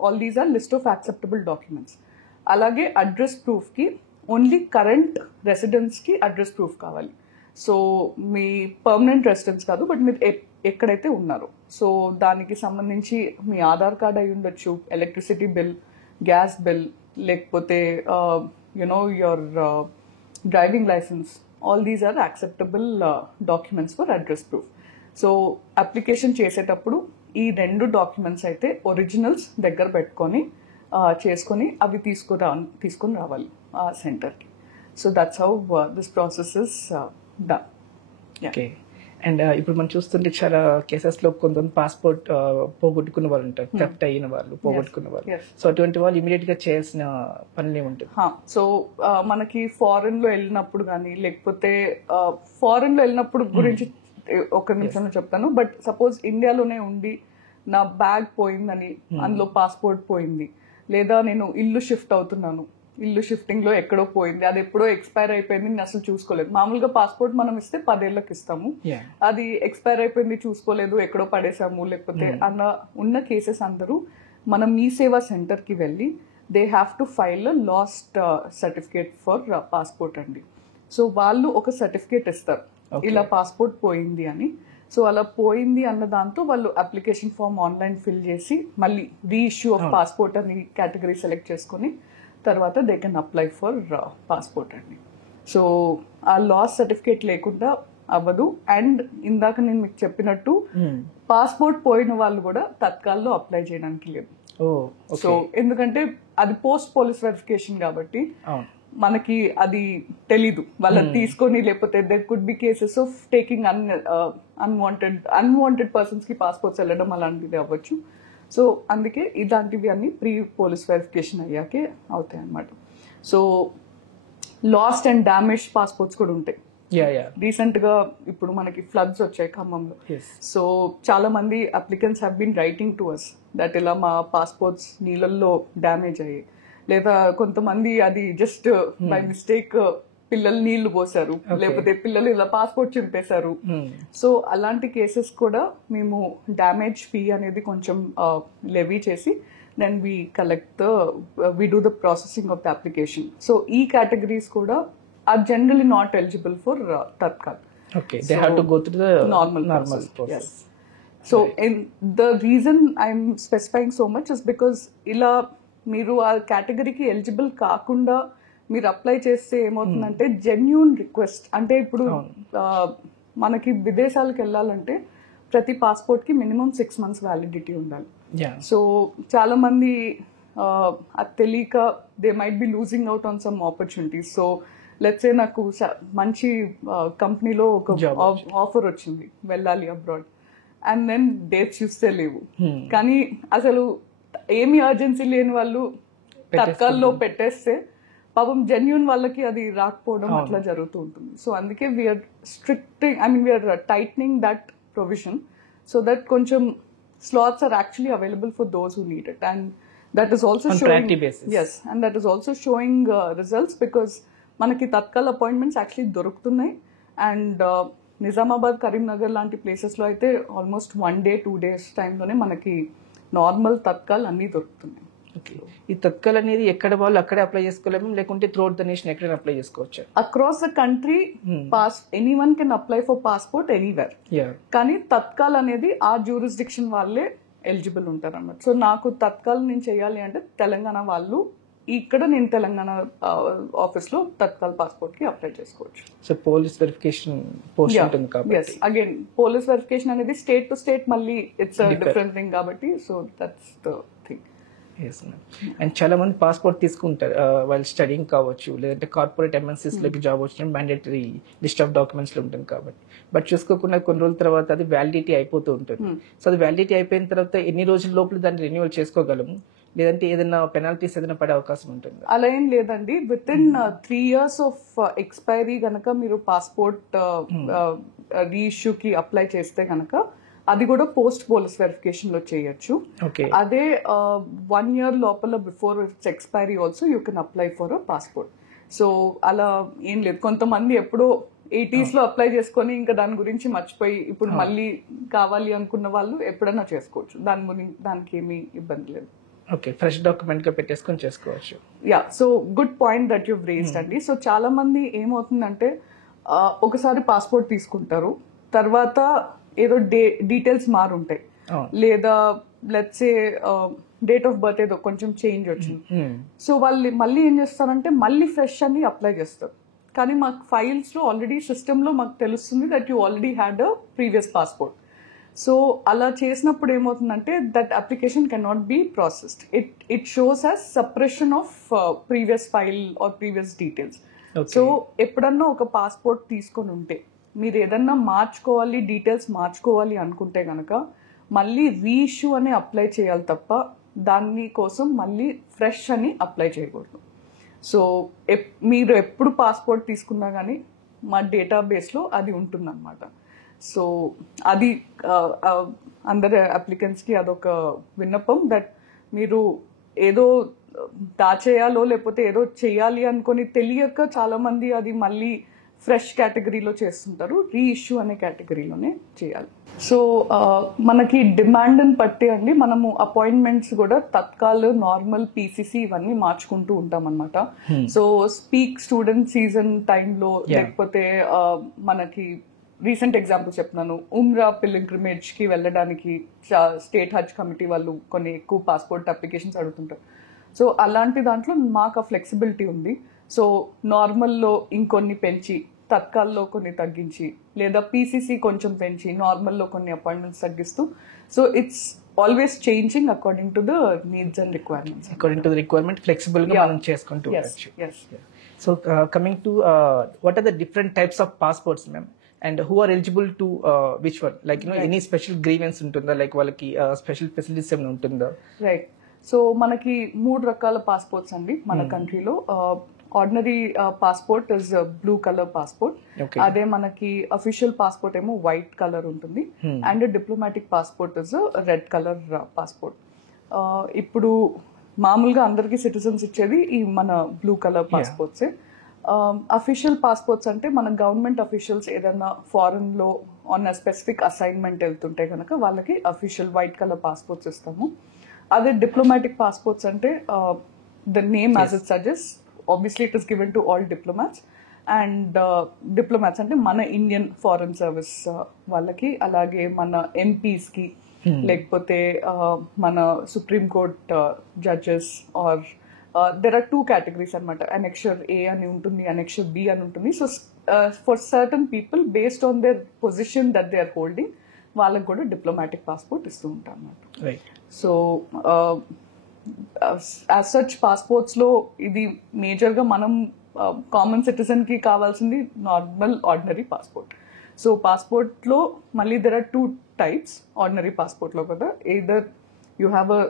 all these are list of acceptable documents. అలాగే address proof కి only current residence కి అడ్రస్ ప్రూఫ్ కావాలి. సో మీ పర్మనెంట్ రెసిడెన్స్ కాదు, బట్ మీరు ఎక్కడైతే ఉన్నారో సో దానికి సంబంధించి మీ ఆధార్ కార్డ్ అయి ఉండొచ్చు, ఎలక్ట్రిసిటీ బిల్, గ్యాస్ బిల్, లేకపోతే your driving licence. All these are acceptable documents for address proof. So application చేసేటప్పుడు ఈ 2 డాక్యుమెంట్స్ అయితే ఒరిజినల్స్ దగ్గర పెట్టుకొని చేసుకొని అవి తీసుకొని రావాలి ఆ సెంటర్కి. So that's how this process is done. Okay. And ఇప్పుడు మనం చూస్తుంటే చాలా కేసెస్లో కొంతమంది పాస్పోర్ట్ పోగొట్టుకున్న వాళ్ళు ఉంటారు, థెఫ్ట్ అయిన వాళ్ళు, పోగొట్టుకున్న వాళ్ళు. సో అటువంటి వాళ్ళు ఇమీడియట్ గా చేయాల్సిన పనులు ఏముంటుంది? సో మనకి ఫారెన్ లో వెళ్ళినప్పుడు కానీ, లేకపోతే ఫారెన్ లో వెళ్ళినప్పుడు గురించి ఒక నిమిషంలో చెప్తాను. బట్ సపోజ్ ఇండియాలోనే ఉండి నా బ్యాగ్ పోయిందని, అందులో పాస్పోర్ట్ పోయింది, లేదా నేను ఇల్లు షిఫ్ట్ అవుతున్నాను, ఇల్లు షిఫ్టింగ్ లో ఎక్కడో పోయింది, అది ఎప్పుడో ఎక్స్పైర్ అయిపోయింది, నేను అసలు చూసుకోలేదు. మామూలుగా పాస్పోర్ట్ మనం ఇస్తే 10 ఏళ్ళకి ఇస్తాము, అది ఎక్స్పైర్ అయిపోయింది, చూసుకోలేదు, ఎక్కడో పడేసాము, లేకపోతే అన్న ఉన్న కేసెస్ అందరూ మనం మీ సేవా సెంటర్ కి వెళ్ళి they have to file a last certificate for passport అండి. సో వాళ్ళు ఒక సర్టిఫికేట్ ఇస్తారు, ఇలా పాస్పోర్ట్ పోయింది అని. సో అలా పోయింది అన్న దాంతో వాళ్ళు అప్లికేషన్ ఫామ్ ఆన్లైన్ ఫిల్ చేసి మళ్ళీ రీఇష్యూ ఆఫ్ పాస్పోర్ట్ అని కేటగిరీ సెలెక్ట్ చేసుకుని తర్వాత they can apply for passport అండి. సో ఆ లాస్ సర్టిఫికేట్ లేకుండా అవ్వదు. అండ్ ఇందాక నేను మీకు చెప్పినట్టు పాస్పోర్ట్ పోయిన వాళ్ళు కూడా తత్కాల్లో అప్లై చేయడానికి లేదు. సో ఎందుకంటే అది పోస్ట్ పోలీస్ వెరిఫికేషన్ కాబట్టి మనకి అది తెలీదు వాళ్ళని తీసుకొని, లేకపోతే there could be cases of taking unwanted persons కి పాస్పోర్ట్స్ వెళ్ళడం అలాంటిది అవ్వచ్చు. సో అందుకే ఇలాంటివి అన్ని ప్రీ పోలీస్ వెరిఫికేషన్ అయ్యాకే అవుతాయి అన్నమాట. So last and damage passports కూడా ఉంటాయి. రీసెంట్ గా ఇప్పుడు మనకి ఫ్లడ్స్ వచ్చాయి ఖమ్మంలో. సో చాలా మంది applicants have been writing to us that ఇలా మా పాస్పోర్ట్స్ నీళ్ళల్లో డ్యామేజ్ అయ్యాయి, లేదా కొంతమంది అది జస్ట్ బై మిస్టేక్ పిల్లలు నీళ్లు పోసారు, లేకపోతే పిల్లలు ఇలా పాస్పోర్ట్ చింపేశారు. సో అలాంటి కేసెస్ కూడా మేము డ్యామేజ్ ఫీ అనేది కొంచెం లెవీ చేసి then we collect we do the processing of the application. So ఈ కేటగిరీస్ కూడా are generally not eligible for Tatkal. Okay, they have to go through the normal process. Yes. So in the reason I'm specifying so much is because ఇలా మీరు ఆ కేటగిరీకి eligible కాకుండా మీరు apply చేస్తే ఏమవుతుందంటే జెన్యూన్ రిక్వెస్ట్, అంటే ఇప్పుడు మనకి విదేశాలకు వెళ్ళాలంటే ప్రతి పాస్పోర్ట్ కి మినిమం 6 months వ్యాలిడిటీ ఉండాలి. సో చాలా మంది అది తెలియక they might be losing out on some opportunities. So let's సే నాకు మంచి కంపెనీలో ఒక ఆఫర్ వచ్చింది వెళ్ళాలి అబ్రాడ్, అండ్ దెన్ డేట్స్ చూస్తే లేవు. కానీ అసలు ఏమి అర్జెన్సీ లేని వాళ్ళు తత్కాల్లో పెట్టేస్తే పాపం జెన్యూన్ వాళ్ళకి అది రాకపోవడం అట్లా జరుగుతూ ఉంటుంది. సో అందుకే we're stricting, I mean we're tightening that provision so that కొంచెం slots are actually available for those who need it, and that is also on showing priority basis. Yes, and that is also showing results because మనకి Tatkal appointments actually దొరుకుతున్నాయి. And Nizamabad, Karimnagar లాంటి ప్లేసెస్లో అయితే almost 1 day 2 days టైంలోనే మనకి normal Tatkal అన్నీ దొరుకుతున్నాయి. ఈ తత్కాల్ అనేది ఎక్కడ వాళ్ళు అక్కడే అప్లై చేసుకోలేము, లేకుంటే త్రూఅవుట్ ద నేషన్ ఎక్కడైనా అప్లై చేసుకోవచ్చు? Across the country anyone can apply for passport anywhere. కానీ తత్కాల్ అనేది ఆ జ్యూరిస్డిక్షన్ వాళ్ళే ఎలిజిబుల్ ఉంటారు అన్నమాట. సో నాకు తత్కాల్ నేను చేయాలి అంటే తెలంగాణ వాళ్ళు ఇక్కడ నేను తెలంగాణ ఆఫీస్ లో తత్కాల్ పాస్పోర్ట్ కి అప్లై చేసుకోవచ్చు. సో పోలీస్ వెరిఫికేషన్ పోస్ట్ ఉంటుంది కాబట్టి అగైన్ పోలీస్ వెరిఫికేషన్ అనేది స్టేట్ టు స్టేట్ మళ్ళీ ఇట్స్ డిఫరెంట్ థింగ్ కాబట్టి so that's the thing. And చాలా మంది పాస్పోర్ట్ తీసుకుంటారు వాళ్ళు స్టడీయింగ్ కావచ్చు, లేదంటే కార్పొరేట్ ఎంఎన్సీస్ లోకి జాబ్ వచ్చిన మ్యాండేటరీ లిస్ట్ ఆఫ్ డాక్యుమెంట్స్ లో ఉంటుంది కాబట్టి. బట్ చూసుకోకుండా కొన్ని రోజుల తర్వాత అది వ్యాలిడిటీ అయిపోతూ ఉంటుంది. సో అది వ్యాలిడిటీ అయిపోయిన తర్వాత ఎన్ని రోజుల లోపల దాన్ని రెన్యువల్ చేసుకోగలము, లేదంటే ఏదైనా పెనాల్టీస్ ఏదైనా పడే అవకాశం ఉంటుంది? అలా ఏం లేదండి. With in 3 years of expiry గనక మీరు పాస్పోర్ట్ రీఇష్యూకి అప్లై చేస్తే గనక అది కూడా పోస్ట్ పోలీస్ వెరిఫికేషన్ లో చేయొచ్చు. అదే 1 year లోపల before it's expiry also you can apply for a passport. So అలా ఏం లేదు. కొంతమంది ఎప్పుడో 80s లో అప్లై చేసుకొని ఇంకా దాని గురించి మర్చిపోయి ఇప్పుడు మళ్ళీ కావాలి అనుకున్న వాళ్ళు ఎప్పుడైనా చేసుకోవచ్చు. దానికి ఏమీ ఇబ్బంది లేదు. ఓకే, ఫ్రెష్ డాక్యుమెంట్ గా పెట్టేసుకొని చేసుకోవచ్చు. Yeah, so good point that you've raised అండి. సో చాలా మంది ఏమవుతుందంటే ఒకసారి పాస్పోర్ట్ తీసుకుంటారు, తర్వాత ఏదో డీటెయిల్స్ మారుంటాయి, లేదా let's say date of birth ఏదో కొంచెం చేంజ్ వచ్చింది. సో వాళ్ళు మళ్ళీ ఏం చేస్తారంటే మళ్ళీ ఫ్రెష్ అని అప్లై చేస్తారు. కానీ మాకు ఫైల్స్ లో ఆల్రెడీ సిస్టమ్ లో మాకు తెలుస్తుంది that you already had a previous passport. So అలా చేసినప్పుడు ఏమవుతుందంటే that application can not be processed. It shows as suppression of previous file or previous details. So ఎప్పుడన్నా ఒక పాస్పోర్ట్ తీసుకొని ఉంటే మీరు ఏదన్నా మార్చుకోవాలి, డీటెయిల్స్ మార్చుకోవాలి అనుకుంటే కనుక మళ్ళీ రీఇష్యూ అని అప్లై చేయాలి తప్ప దాని కోసం మళ్ళీ ఫ్రెష్ అని అప్లై చేయకూడదు. సో మీరు ఎప్పుడు పాస్పోర్ట్ తీసుకున్నా కానీ మా డేటాబేస్లో అది ఉంటుందన్నమాట. సో అది అందరు అప్లికెంట్స్కి అదొక విన్నపం దట్ మీరు ఏదో దాచేయాలో లేకపోతే ఏదో చేయాలి అనుకొని తెలియక చాలా మంది అది మళ్ళీ ఫ్రెష్ కేటగిరీలో చేస్తుంటారు. రీఇష్యూ అనే కేటగిరీలోనే చేయాలి. సో మనకి డిమాండ్ని బట్టి అండి మనము అపాయింట్మెంట్స్ కూడా తత్కాల్, నార్మల్, పీసీసీ ఇవన్నీ మార్చుకుంటూ ఉంటాం అనమాట. సో స్పీక్ స్టూడెంట్ సీజన్ టైంలో లేకపోతే మనకి రీసెంట్ ఎగ్జాంపుల్ చెప్తున్నాను, ఉమ్రా పిల్గ్రిమేజ్ కి వెళ్ళడానికి స్టేట్ హజ్ కమిటీ వాళ్ళు కొన్ని ఎక్కువ పాస్పోర్ట్ అప్లికేషన్స్ అడుగుతుంటారు. సో అలాంటి దాంట్లో మాకు ఫ్లెక్సిబిలిటీ ఉంది. సో నార్మల్లో ఇంకొన్ని పెంచి, తత్కాల్లో కొన్ని తగ్గించి, లేదా పీసీసీ కొంచెం పెంచి, నార్మల్లో కొన్ని అపాయింట్మెంట్స్ తగ్గిస్తూ, so it's always changing according to the needs and requirements. According to the requirement flexible గా మనం చేసుకుంటూ ఉండొచ్చు. So coming to what are the different types of passports ma'am, and who are eligible to which one? Like any special grievance ఉంటుందా, like వాళ్ళకి special facilities ఏమైనా ఉంటుందా? Right. So మనకి 3 రకాల పాస్పోర్ట్స్ అండి మన కంట్రీలో. Ordinary passport is blue colour passport. అదే మనకి అఫీషియల్ పాస్పోర్ట్ ఏమో వైట్ కలర్ ఉంటుంది. And diplomatic passport is red colour passport. ఇప్పుడు మామూలుగా అందరికి సిటిజన్స్ ఇచ్చేది ఈ మన బ్లూ కలర్ పాస్పోర్ట్సే. అఫీషియల్ పాస్పోర్ట్స్ అంటే మన గవర్నమెంట్ అఫీషియల్స్ ఏదైనా ఫారెన్ లో ఆన్ స్పెసిఫిక్ అసైన్మెంట్ వెళ్తుంటే కనుక వాళ్ళకి అఫీషియల్ వైట్ కలర్ పాస్పోర్ట్స్ ఇస్తాము. అదే డిప్లొమాటిక్ పాస్పోర్ట్స్ అంటే the name as it suggest, obviously it is given to all diplomats. And diplomats అంటే మన ఇండియన్ ఫారెన్ సర్వీస్ వాళ్ళకి, అలాగే మన ఎంపీస్కి, లేకపోతే మన supreme court judges, are there are 2 categories అనమాట. అనెక్షర్ ఏ అని ఉంటుంది, అనెక్షర్ బి అని ఉంటుంది. So for certain people based on their position that they are holding వాళ్ళకి కూడా డిప్లొమాటిక్ పాస్పోర్ట్ ఇస్తూ ఉంటాం అన్నమాట. సో యాజ్ సచ్ పాస్పోర్ట్స్ లో ఇది మేజర్ గా మనం కామన్ సిటిజన్ కి కావాల్సింది normal ordinary passport. So passport లో మళ్ళీ there are 2 types ordinary passport లో కదా. Either you have a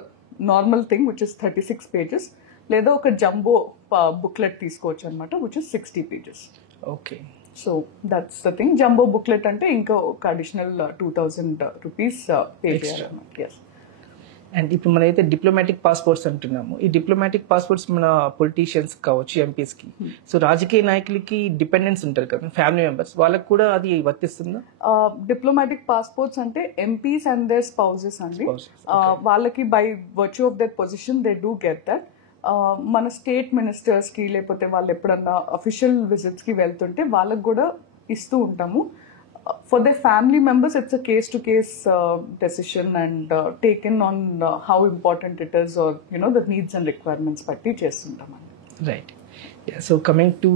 normal thing which is 36 pages, లేదా ఒక జంబో బుక్లెట్ తీసుకోవచ్చు అనమాట which is 60 pages. Okay. So that's the thing. Jumbo booklet అంటే ఇంకా ఒక అడిషనల్ 2000 rupees పే చేయాలన్నమాట. ఎస్. అండ్ ఇప్పుడు మనైతే డిప్లొమాటిక్ పాస్పోర్ట్స్ అంటున్నాము. ఈ డిప్లొమాటిక్ పాస్పోర్ట్స్ మన పొలిటీషియన్స్ కావచ్చు, ఎంపీస్కి, సో రాజకీయ నాయకులకి డిపెండెంట్స్ ఉంటారు కదా, ఫ్యామిలీ మెంబర్స్, వాళ్ళకి కూడా అది వర్తిస్తుందా? డిప్లొమాటిక్ పాస్పోర్ట్స్ అంటే ఎంపీస్ అండ్ దేర్ స్పౌజెస్ అండి. వాళ్ళకి by virtue of their position they do get that. మన స్టేట్ మినిస్టర్స్ కి, లేకపోతే వాళ్ళు ఎప్పుడన్నా అఫీషియల్ విజిట్స్ కి వెళ్తుంటే వాళ్ళకి కూడా ఇస్తూ ఉంటాము. For their family members, it's a case-to-case decision and taken on how important it is, or the needs and requirements batti chestuntam. Right. Yeah. So coming to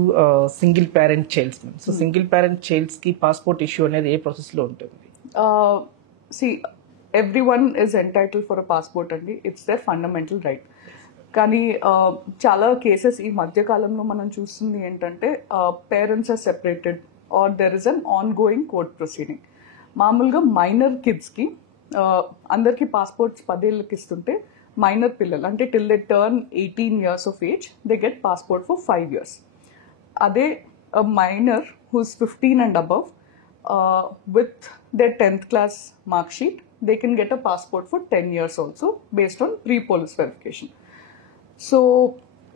single parent childs, so single parent childs ki passport issue anedi A process lo untundi? See, everyone is entitled for a passport andi. It's their fundamental right. కానీ చాలా cases ఈ మధ్య కాలంలో మనం చూస్తుంది ఏంటంటే parents are separated or there is an ongoing court proceeding. మామూలుగా minor కిడ్స్కి అందరికి పాస్పోర్ట్స్ 10 ఏళ్ళకి ఇస్తుంటే, మైనర్ పిల్లలు అంటే till they turn 18 years of age they get passport for 5 years. అదే minor whose 15 and above with their 10th class mark sheet they can get a passport for 10 years also based on pre-police verification. So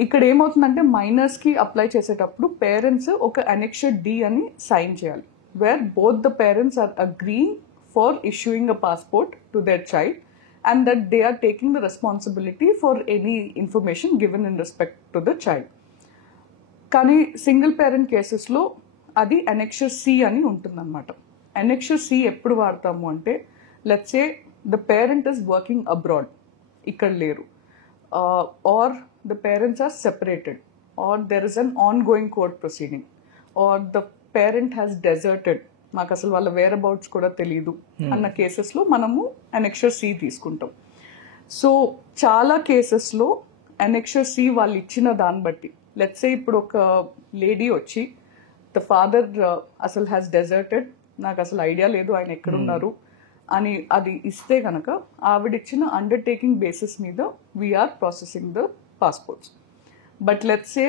ఇక్కడ ఏమవుతుందంటే minors కి apply చేసేటప్పుడు parents ఒక annexure D అని sign చేయాలి, where both the parents are agreeing for issuing a passport to their child and that they are taking the responsibility for any information given in respect to the child. కానీ single parent కేసెస్లో అది annexure C అని ఉంటుందన్నమాట. Annexure C ఎప్పుడు వాడతాము అంటే, let's say the parent is working abroad, ఇక్కడ లేరు, or the parents are separated, or there is an ongoing court proceeding, or the parent has deserted, మాకు అసలు వాళ్ళ వేర్ అబౌట్స్ కూడా తెలియదు అన్న కేసెస్లో మనము అనెక్షర్ సి తీసుకుంటాం. సో చాలా కేసెస్లో అనెక్షర్ సి వాళ్ళు ఇచ్చిన దాన్ని బట్టి, లెట్స్ సే ఇప్పుడు ఒక లేడీ వచ్చి ద ఫాదర్ అసలు హ్యాస్ డెజర్టెడ్, నాకు అసలు ఐడియా లేదు ఆయన ఎక్కడున్నారు అని అది ఇస్తే కనుక ఆవిడిచ్చిన అండర్టేకింగ్ బేసిస్ మీద we're processing the passports. But let's say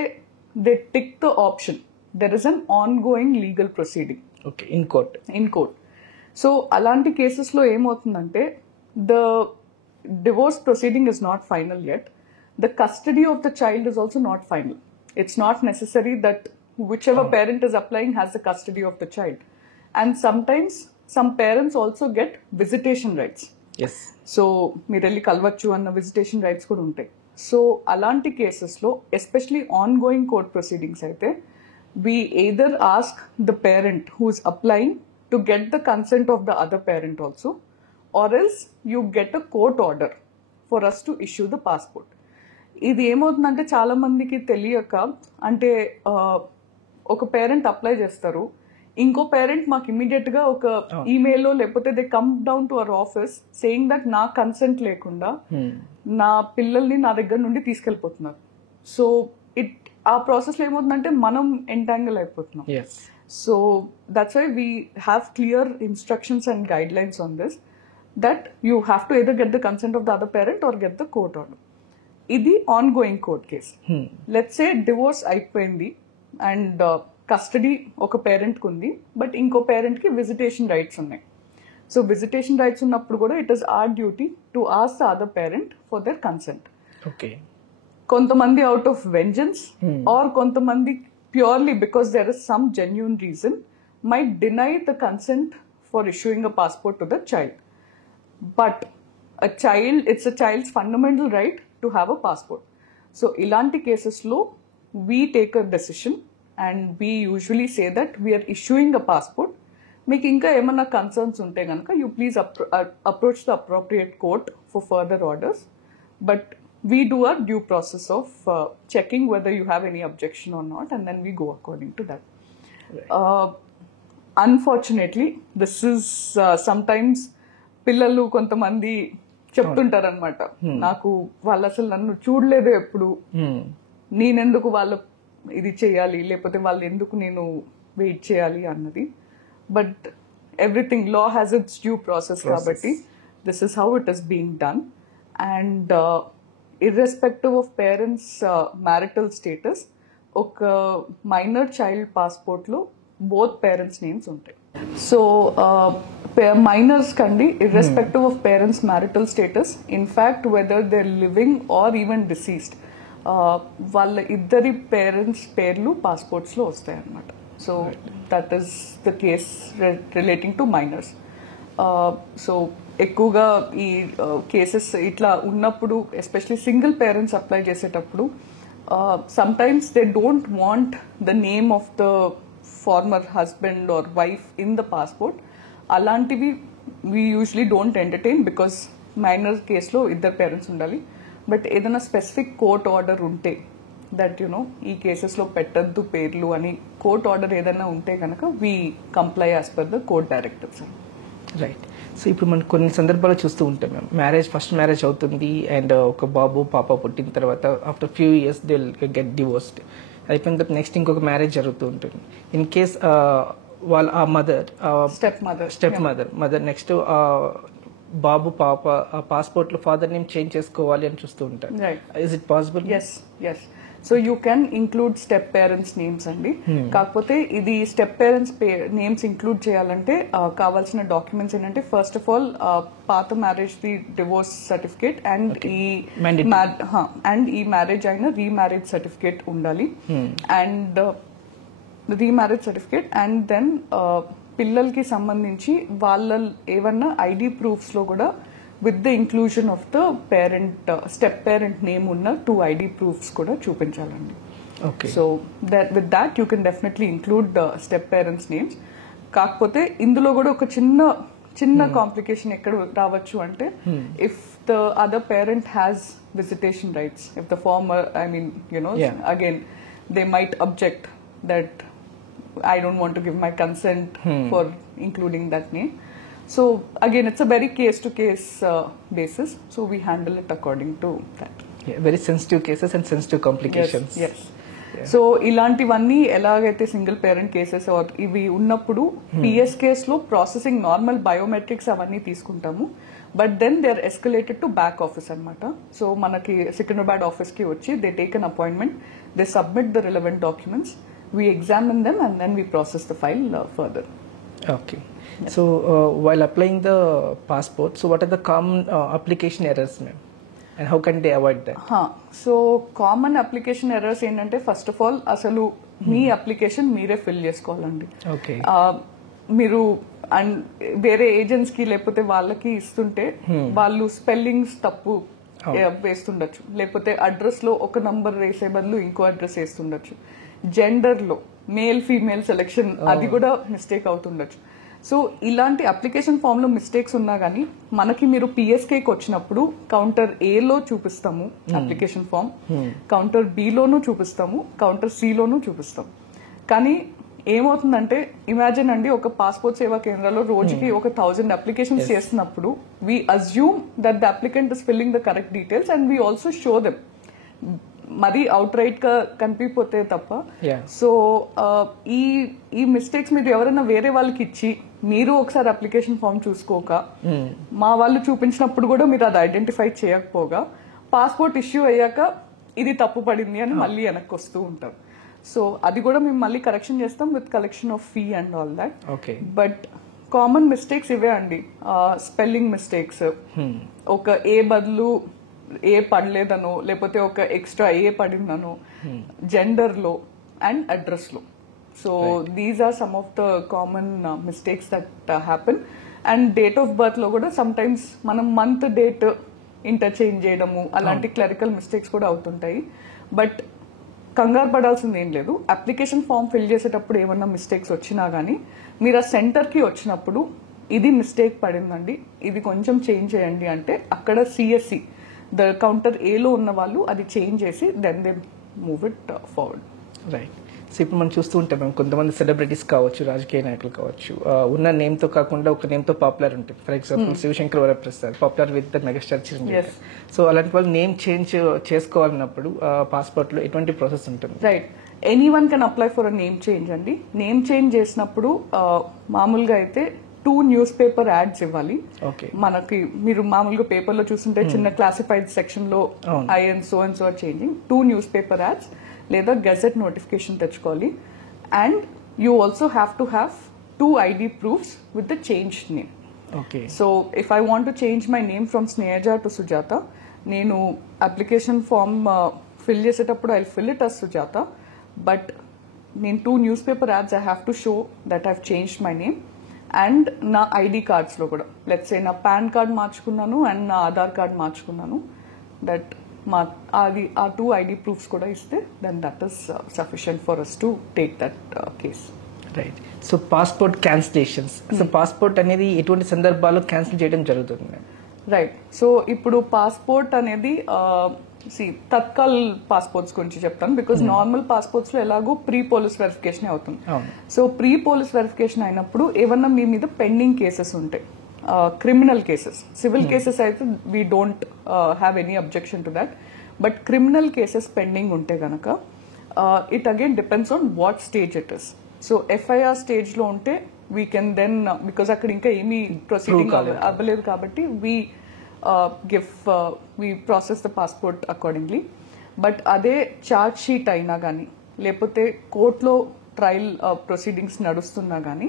they tick the option, there is an ongoing legal proceeding in court. So అలాంటి కేసెస్లో ఏమవుతుందంటే, the divorce proceeding is not final yet, the custody of the child is also not final. It's not necessary that whichever parent is applying has the custody of the child, and sometimes some parents also get visitation rights. Yes. So మీరు వెళ్ళి కలవచ్చు అన్న visitation rights కూడా ఉంటాయి. So అలాంటి కేసెస్లో especially ongoing court proceedings అయితే we either ask the parent who is applying to get the consent of the other parent also, or else you get a court order for us to issue the passport. ఇది ఏమవుతుందంటే చాలా మందికి తెలియక, అంటే ఒక parent apply చేస్తారు, ఇంకో parent మాకు ఇమ్మీడియట్ గా ఒక ఈమెయిల్లో లేకపోతే they come down to our office saying that నా కన్సెంట్ లేకుండా నా పిల్లల్ని నా దగ్గర నుండి తీసుకెళ్లిపోతున్నారు. సో ఆ ప్రాసెస్ లో ఏమవుతుందంటే మనం ఎంటాంగిల్ అయిపోతున్నాం. So that's why we have clear instructions and guidelines on this, that you have to either get the consent of the other parent or get the court order. ఇది ongoing court case. Let's say divorce అయిపోయింది and custody ఒక పేరెంట్కి ఉంది, but ఇంకో పేరెంట్కి visitation rights ఉన్నాయి. So visitation rights ఉన్నప్పుడు కూడా it is our duty to ask the other parent for their consent. Okay. కొంతమంది అవుట్ ఆఫ్ వెంజన్స్ ఆర్ కొంతమంది purely because there is some genuine reason might deny the consent for issuing a passport to the child. But it's a child's fundamental right to have a passport. So ilanti cases lo we take a decision and we usually say that we are issuing a passport. Meeku inka emana concerns unte ganaka you please approach the appropriate court for further orders. But we do our due process of checking whether you have any objection or not, and then we go according to that. Unfortunately, this is sometimes పిల్లలు కొంతమంది చెప్తుంటారు అనమాట, నాకు వాళ్ళు అసలు నన్ను చూడలేదు ఎప్పుడు, నేనెందుకు వాళ్ళ ఇది చేయాలి, లేకపోతే వాళ్ళు ఎందుకు నేను వెయిట్ చేయాలి అన్నది. But everything law has its due process కాబట్టి this is how it is being done. And irrespective of parents marital status, ఒక మైనర్ చైల్డ్ పాస్పోర్ట్లో బోత్ పేరెంట్స్ నేమ్స్ ఉంటాయి. సో మైనర్స్ కండి irrespective of parents marital status, in fact whether they living or even deceased, వాళ్ళ ఇద్దరి parents పేర్లు పాస్పోర్ట్స్లో వస్తాయి అన్నమాట. So that is the case relating to minors. So ఎక్కువగా ఈ కేసెస్ ఇట్లా ఉన్నప్పుడు, ఎస్పెషలీ సింగిల్ పేరెంట్స్ అప్లై చేసేటప్పుడు, sometimes they don't want the name of the former husband or wife in the passport. Alantivi we usually don't entertain because minor case lo iddar parents undali. But edana specific court order unte that you know ee cases lo pettaddu perlu ani court order edana unte ganaka we comply as per the court directives. Right. So ఇప్పుడు మనం కొన్ని సందర్భాలు చూస్తూ ఉంటాం మేము, first marriage అవుతుంది and ఒక బాబు పాప పుట్టిన తర్వాత after few years they get divorced, అయిపోయిన తర్వాత నెక్స్ట్ ఇంకొక మ్యారేజ్ జరుగుతూ ఉంటుంది. ఇన్ కేస్ వాళ్ళ ఆ స్టెప్ మదర్ నెక్స్ట్ బాబు పాప పాస్పోర్ట్లో ఫాదర్ నేమ్ చేంజ్ చేసుకోవాలి అని చూస్తూ ఉంటారు. Is it possible? Yes. So you can include step parents names అండి. కాకపోతే ఇది స్టెప్ పేరెంట్స్ నేమ్స్ ఇంక్లూడ్ చేయాలంటే కావాల్సిన డాక్యుమెంట్స్ ఏంటంటే, ఫస్ట్ ఆఫ్ ఆల్ పాత marriage the divorce certificate and ఈ మ్యారేజ్ అయిన రీమ్యారేజ్ సర్టిఫికేట్ ఉండాలి. And remarriage certificate and then పిల్లలకి సంబంధించి వాళ్ళ ఏమన్నా ఐడి ప్రూఫ్స్ లో కూడా with the inclusion of the parent step parent name unna 2 ID proofs kuda chupinchalandi. Okay. So that with that you can definitely include the step parents names. Kakapothe indulo kuda oka chinna complication ekkada ravachu ante, if the other parent has visitation rights, if the former again they might object that I don't want to give my consent for including that name. So again, it's a very case-to-case basis. So we handle it according to that. Yeah, very sensitive cases and sensitive complications. Yes. Yeah. So ilantivanni elagaithe single parent cases or ivi unnappudu PS case lo processing normal biometrics avanni తీసుకుంటాము. But then they are escalated to back office anamata. So manaki Secunderabad office ki vachi they take an appointment, they submit the relevant documents, we examine them and then we process the file further. Okay. Yeah. So while applying the passport, so what are the common application errors, ma'am, and how can they avoid that? So common application errors ఏంటంటే, first of all అసలు మీ application మీరే fill చేసుకోవాలండి. Okay. మీరు and వేరే agents కి లేకపోతే వాళ్ళకి ఇస్తుంటే వాళ్ళు స్పెల్లింగ్స్ తప్పు వేస్తుండొచ్చు, లేకపోతే అడ్రస్ లో ఒక నంబర్ వేసే బదులు ఇంకో అడ్రస్ వేస్తుండొచ్చు, జెండర్ లో మేల్ ఫీమేల్ సెలెక్షన్ అది కూడా మిస్టేక్ అవుతుండొచ్చు. సో ఇలాంటి అప్లికేషన్ ఫామ్ లో మిస్టేక్స్ ఉన్నా గానీ మనకి మీరు పిఎస్కేకి వచ్చినప్పుడు కౌంటర్ ఏలో చూపిస్తాము అప్లికేషన్ ఫామ్, కౌంటర్ బిలోనూ చూపిస్తాము, కౌంటర్ సిలోనూ చూపిస్తాం. కానీ ఏమవుతుందంటే, ఇమాజిన్ అండి, ఒక పాస్పోర్ట్ సేవా కేంద్రాల్లో రోజుకి 1000 అప్లికేషన్స్ చేస్తున్నప్పుడు we assume that the applicant is filling the correct details and we also show them. మరి అవుట్ రైట్ గా కనిపిపోతే తప్ప. సో ఈ మిస్టేక్స్ మీరు ఎవరైనా వేరే వాళ్ళకి ఇచ్చి మీరు ఒకసారి అప్లికేషన్ ఫామ్ చూసుకోక మా వాళ్ళు చూపించినప్పుడు కూడా మీరు అది ఐడెంటిఫై చేయకపోగా పాస్పోర్ట్ ఇష్యూ అయ్యాక ఇది తప్పు పడింది అని మళ్ళీ వెనక్కి వస్తూ ఉంటాం. సో అది కూడా మేము మళ్ళీ కరెక్షన్ చేస్తాం with collection of fee and all that. But common mistakes ఇవే అండి. స్పెల్లింగ్ మిస్టేక్స్, ఒక ఏ బదులు ఏ పడలేదనో లేకపోతే ఒక ఎక్స్ట్రా ఏ పడిందనో, జెండర్లో అండ్ అడ్రస్లో. So these are some of the common mistakes that happen. And date of బర్త్లో కూడా సమ్ టైమ్స్ మనం మంత్ డేట్ ఇంటర్చేంజ్ చేయడము అలాంటి క్లరికల్ మిస్టేక్స్ కూడా అవుతుంటాయి. బట్ కంగారు పడాల్సింది ఏం లేదు. అప్లికేషన్ ఫామ్ ఫిల్ చేసేటప్పుడు ఏమన్నా మిస్టేక్స్ వచ్చినా కానీ మీరు ఆ సెంటర్కి వచ్చినప్పుడు ఇది మిస్టేక్ పడిందండి, ఇది కొంచెం చేంజ్ చేయండి అంటే అక్కడ సిఎస్సి ద కౌంటర్ ఏలో ఉన్న వాళ్ళు అది చేంజ్ చేసి then they move it forward. Right. So ఇప్పుడు మనం చూస్తూ ఉంటాం మేము కొంతమంది సెలబ్రిటీస్ కావచ్చు, రాజకీయ నాయకులు కావచ్చు, ఉన్న నేమ్తో కాకుండా ఒక నేమ్తో పాపులర్ ఉంటుంది. For example Shivashankar Varaprasad popular with the megastar Chiranjeevi. So అలాంటి వాళ్ళు నేమ్ చేంజ్ చేసుకోవాలన్నప్పుడు పాస్పోర్ట్లో ఎటువంటి ప్రాసెస్ ఉంటుంది? Right. Anyone can apply for a name change అండి. నేమ్ చేంజ్ చేసినప్పుడు మామూలుగా అయితే 2 న్యూస్ పేపర్ యాడ్స్ ఇవ్వాలి. మనకి మీరు మామూలుగా పేపర్లో చూస్తుంటే చిన్న క్లాసిఫైడ్ సెక్షన్ లో I and so are changing 2 newspaper ads లేదా గెజెట్ నోటిఫికేషన్ తెచ్చుకోవాలి. And you also have to have 2 ID proofs with the changed name. Okay. So if I want to change my name from Snehaja to Sujata, నేను application form fill చేసేటప్పుడు I fill it as Sujatha, but నేను 2 newspaper ads I have to show that I've changed my name. And నా ID కార్డ్స్లో కూడా let's say నా pan card మార్చుకున్నాను and నా Aadhaar card మార్చుకున్నాను, that అది ఆ 2 ID proofs కూడా ఇస్తే then that is sufficient for us to take that case. Right. So passport cancellations, so passport అనేది ఎటువంటి సందర్భాల్లో క్యాన్సిల్ చేయడం జరుగుతుంది? రైట్. సో ఇప్పుడు పాస్పోర్ట్ అనేది తత్కాల్ పాస్పోర్ట్స్ గురించి చెప్తాను, బికాస్ నార్మల్ పాస్పోర్ట్స్ లో ఎలాగో ప్రీ పోలీస్ వెరిఫికేషన్ అవుతుంది. సో ప్రీ పోలీస్ వెరిఫికేషన్ అయినప్పుడు ఏమన్నా మీ మీద పెండింగ్ కేసెస్ ఉంటాయి, క్రిమినల్ కేసెస్. సివిల్ కేసెస్ అయితే we don't have any objection to that, but criminal cases pending ఉంటే గనక it again depends on what stage it is. So FIR stage లో ఉంటే we can then, because అక్కడ ఇంకా ఏమీ proceeding అవ్వలేదు కాబట్టి we process the passport accordingly. But అదే ఛార్జ్ షీట్ అయినా కానీ లేకపోతే కోర్టులో ట్రయల్ ప్రొసీడింగ్స్ నడుస్తున్నా కానీ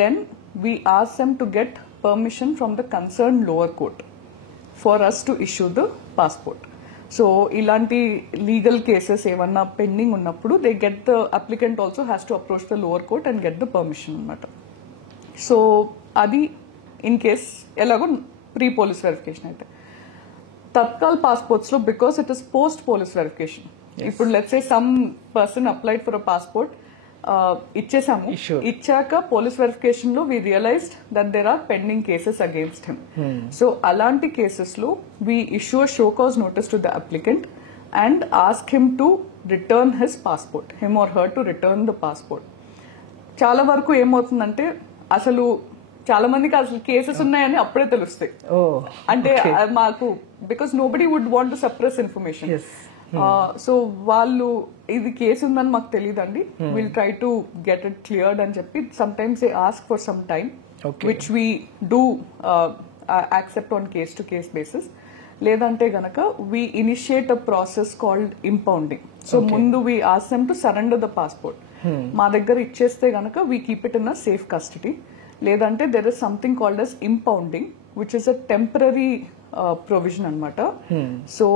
then we ask them to get permission from the concern lower court for us to issue the passport. So ఇలాంటి లీగల్ కేసెస్ ఏమన్నా pending ఉన్నప్పుడు they get the applicant also has to approach the lower court and get the permission అనమాట. So అది in case ఎలాగో pre police verification అయితే. Tatkal passports లో because it is post police verification, ఇప్పుడు let's say some person applied for a passport, ఇచ్చేసాము, ఇచ్చాక police verification లో we realized that there are pending cases against him. So అలాంటి cases లో we issue a show cause notice to the applicant and ask him to return his passport, him or her to return the passport. చాలా వరకు ఏమవుతుందంటే అసలు చాలా మందికి అసలు cases ఉన్నాయని అప్పుడే తెలుస్తాయి. అంటే మాకు because nobody would want to suppress information. So వాళ్ళు ఇది కేసు ఉందని మాకు తెలియదండి, will try to get it cleared అని చెప్పి sometimes they ask for some time, which we do accept on case to case basis. లేదంటే గనక we initiate a process called impounding. So ముందు we ask them to surrender the passport. మా దగ్గర ఇచ్చేస్తే గనక we keep it in a safe custody. లేదంటే there is something called as impounding which is a temporary provision అనమాట. So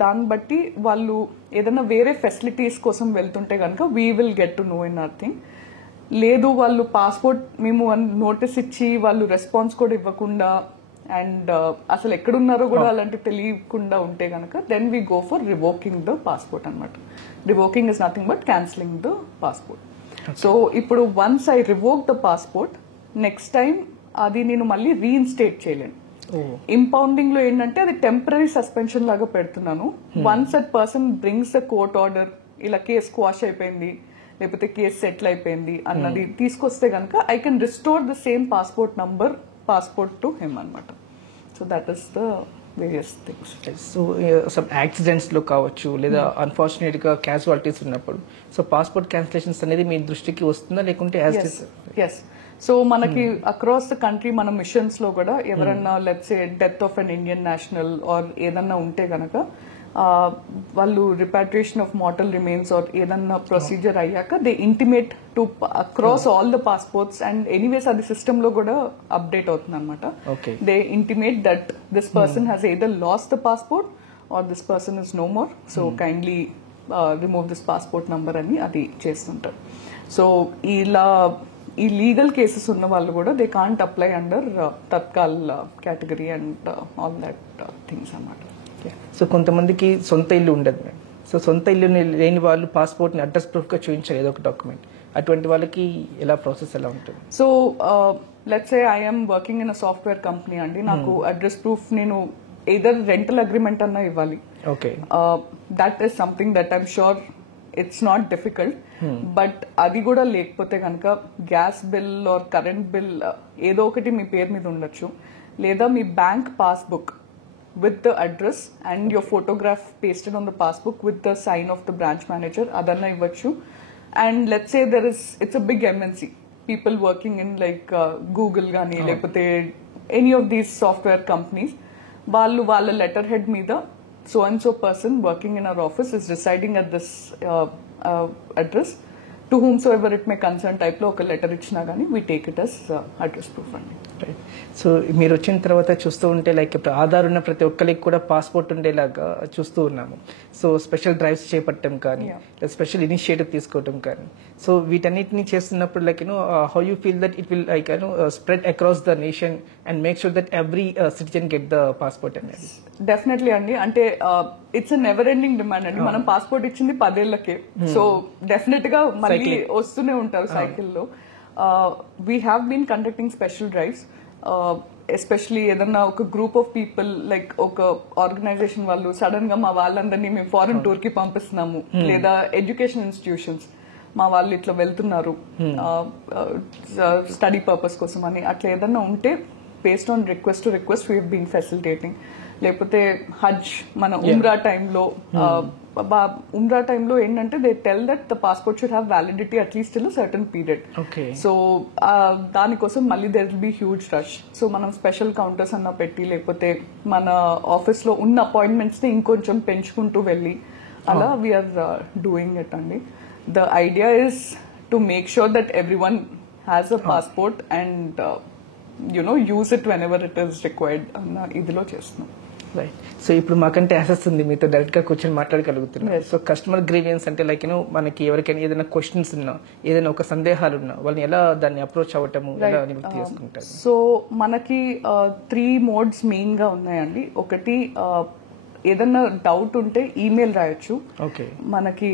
దాన్ని బట్టి వాళ్ళు ఏదైనా వేరే ఫెసిలిటీస్ కోసం వెళ్తుంటే కనుక we will get to know in nothing. లేదు వాళ్ళు పాస్పోర్ట్ మేము నోటీస్ ఇచ్చి వాళ్ళు రెస్పాన్స్ కూడా ఇవ్వకుండా అండ్ అసలు ఎక్కడున్నారో కూడా అలాంటి తెలియకుండా ఉంటే కనుక then we go for revoking the passport అనమాట. Revoking is nothing but cancelling the passport. So ఇప్పుడు once I revoke the passport, next time అది నేను మళ్ళీ రీఇన్స్టేట్ చేయలేను. ఇంపౌండింగ్ లో ఏంటంటే అది టెంపరీ సస్పెన్షన్ లాగా పెడుతున్నాను. Once that person brings the court order, ఇలా కేసు క్వాష్ అయిపోయింది లేకపోతే కేసు సెటిల్ అయిపోయింది అన్నది తీసుకొస్తే కనుక I can restore the same passport number passport to him అనమాట. So that is the various things. So some accidents లో కావచ్చు లేదా అన్ఫార్చునేట్ గా క్యాజువాలిటీస్ ఉన్నప్పుడు సో పాస్పోర్ట్ క్యాన్సిలేషన్స్ అనేది మీ దృష్టికి వస్తుందా లేకుంటే ఎస్. సో మనకి అక్రాస్ ద కంట్రీ మన మిషన్స్ లో కూడా ఎవరన్నా let's say death of an Indian national or ఏదన్నా ఉంటే గనక వాళ్ళు repatriation of mortal remains or ఏదన్నా ప్రొసీజర్ అయ్యాక they intimate to across all the passports and anyways అది సిస్టమ్ లో కూడా అప్డేట్ అవుతుంది అనమాట. They intimate that this person has either lost the passport or this person is no more, so kindly remove this passport number అని అది చేస్తుంటారు. So ఇలా ఈ లీగల్ కేసెస్ ఉన్న వాళ్ళు కూడా they can't apply under Tatkal category and all that things అన్నమాట. So కొంతమందికి సొంత ఇల్లు ఉండదు మేడం. సో సొంత ఇల్లు లేని వాళ్ళు పాస్పోర్ట్ని అడ్రస్ ప్రూఫ్గా చూపించాలి ఏదో ఒక డాక్యుమెంట్. అటువంటి వాళ్ళకి ఎలా ప్రాసెస్ ఎలా ఉంటుంది? So let's say I'm working in a software company అండి, నాకు అడ్రస్ ప్రూఫ్ నేను ఎయిదర్ రెంటల్ అగ్రిమెంట్ అన్నా ఇవ్వాలి. Okay, that is something that I'm sure it's not difficult. But అది కూడా లేకపోతే కనుక gas bill or current bill ఏదో ఒకటి మీ పేరు మీద ఉండొచ్చు, లేదా మీ bank passbook with the address and your photograph pasted on the passbook with the sign of the branch manager adanna ivvachu. And let's say it's a big MNC, people working in like Google gani lekapothe any of these software companies, vallu valla letter head meeda so and so person working in our office is residing at this address to whomsoever it may concern type లో ఒక letter ఇచ్చినా కానీ we take it as address proof అండి. So మీరు వచ్చిన తర్వాత చూస్తూ ఉంటే లైక్ ఇప్పుడు ఆధార్ ఉన్న ప్రతి ఒక్కరికి కూడా పాస్పోర్ట్ ఉండేలాగా చూస్తూ ఉన్నాము. సో స్పెషల్ డ్రైవ్స్ చేపట్టడం కానీ స్పెషల్ ఇనిషియేటివ్ తీసుకోవడం కానీ, సో వీటన్నిటిని చేస్తున్నప్పుడు like how you feel that it will like spread across the nation and make sure that every citizen get the passport అనేది? డెఫినెట్లీ అండి, అంటే ఇట్స్ నెవర్ ఎండింగ్ డిమాండ్ అండి. మనం పాస్పోర్ట్ ఇచ్చింది 10 ఏళ్లకే, సో డెఫినెట్ గా మళ్ళీ వస్తూనే ఉంటారు సైకిల్లో. We have been conducting special drives, especially ఏదన్నా ఒక గ్రూప్ ఆఫ్ పీపుల్ లైక్ ఒక ఆర్గనైజేషన్ వాళ్ళు సడన్ గా మా వాళ్ళందరినీ మేము ఫారెన్ టూర్ కి పంపిస్తున్నాము, లేదా ఎడ్యుకేషన్ ఇన్స్టిట్యూషన్స్ మా వాళ్ళు ఇట్లా వెళ్తున్నారు స్టడీ పర్పస్ కోసం అని, అట్లా ఏదన్నా ఉంటే based on request to request we have been facilitating. లేకపోతే హజ్ మన ఉమ్రా టైంలో ఏంటంటే they tell that the passport should have validity at least till certain period. So దానికోసం మళ్ళీ there will be huge rush. So మనం స్పెషల్ కౌంటర్స్ అన్న పెట్టి లేకపోతే మన ఆఫీస్ లో ఉన్న అపాయింట్మెంట్స్ ని ఇంకొంచెం పెంచుకుంటూ వెళ్ళి అలా వీఆర్ డూయింగ్ ఇట్ అండి. The idea is to make sure that every one has a passport and use it when ever it is required అన్న ఇదిలో చేస్తున్నాం. రైట్. సో ఇప్పుడు మాకంటే యాక్సెస్ ఉంది, మీతో డైరెక్ట్ గా కూర్చొని మాట్లాడగలుగుతున్నాం. సో కస్టమర్ గ్రీవియన్స్ అంటే లైక్ మనకి ఎవరికైనా ఏదైనా క్వశ్చన్స్ ఉన్నా, ఏదైనా ఒక సందేహాలు ఉన్నా, వాళ్ళని ఎలా దాన్ని అప్రోచ్ అవ్వటము, ఎలా నివృత్తి చేసుకుంటారు? సో మనకి 3 మోడ్స్ మెయిన్ గా ఉన్నాయండి. ఒకటి ఏదన్నా డౌట్ ఉంటే ఈమెయిల్ రాయొచ్చు. ఓకే, మనకి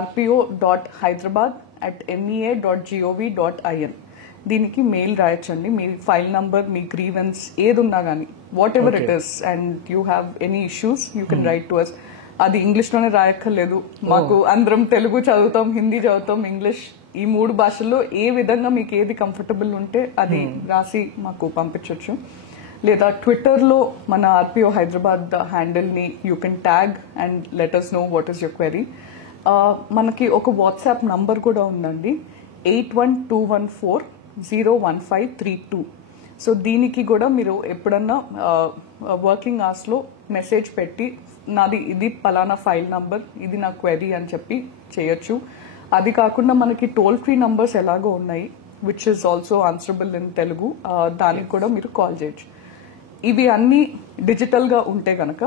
rpo.hyderabad@mea.gov.in దీనికి మెయిల్ రాయొచ్చండి. మీ ఫైల్ నంబర్, మీ గ్రీవెన్స్ ఏది ఉన్నా కానీ whatever it is and you have any issues you can write to us. అది ఇంగ్లీష్ లోనే రాయక్కర్లేదు, మాకు అందరం తెలుగు చదువుతాం, హిందీ చదువుతాం, ఇంగ్లీష్, ఈ 3 భాషల్లో ఏ విధంగా మీకు ఏది కంఫర్టబుల్ ఉంటే అది రాసి మాకు పంపించవచ్చు. లేదా ట్విట్టర్లో మన ఆర్పిఓ హైదరాబాద్ హ్యాండిల్ ని you can tag and let us know what is your query. మనకి ఒక వాట్సాప్ నంబర్ కూడా ఉందండి, 8121401532. సో దీనికి కూడా మీరు ఎప్పుడన్నా వర్కింగ్ అవర్స్ లో మెసేజ్ పెట్టి నాది ఇది పలానా ఫైల్ నంబర్, ఇది నా క్వెరీ అని చెప్పి చేయొచ్చు. అది కాకుండా మనకి టోల్ ఫ్రీ నంబర్స్ ఎలాగో ఉన్నాయి which is also answerable in Telugu, దానికి కూడా మీరు కాల్ చేయొచ్చు. ఇవి అన్ని డిజిటల్ గా ఉంటే గనక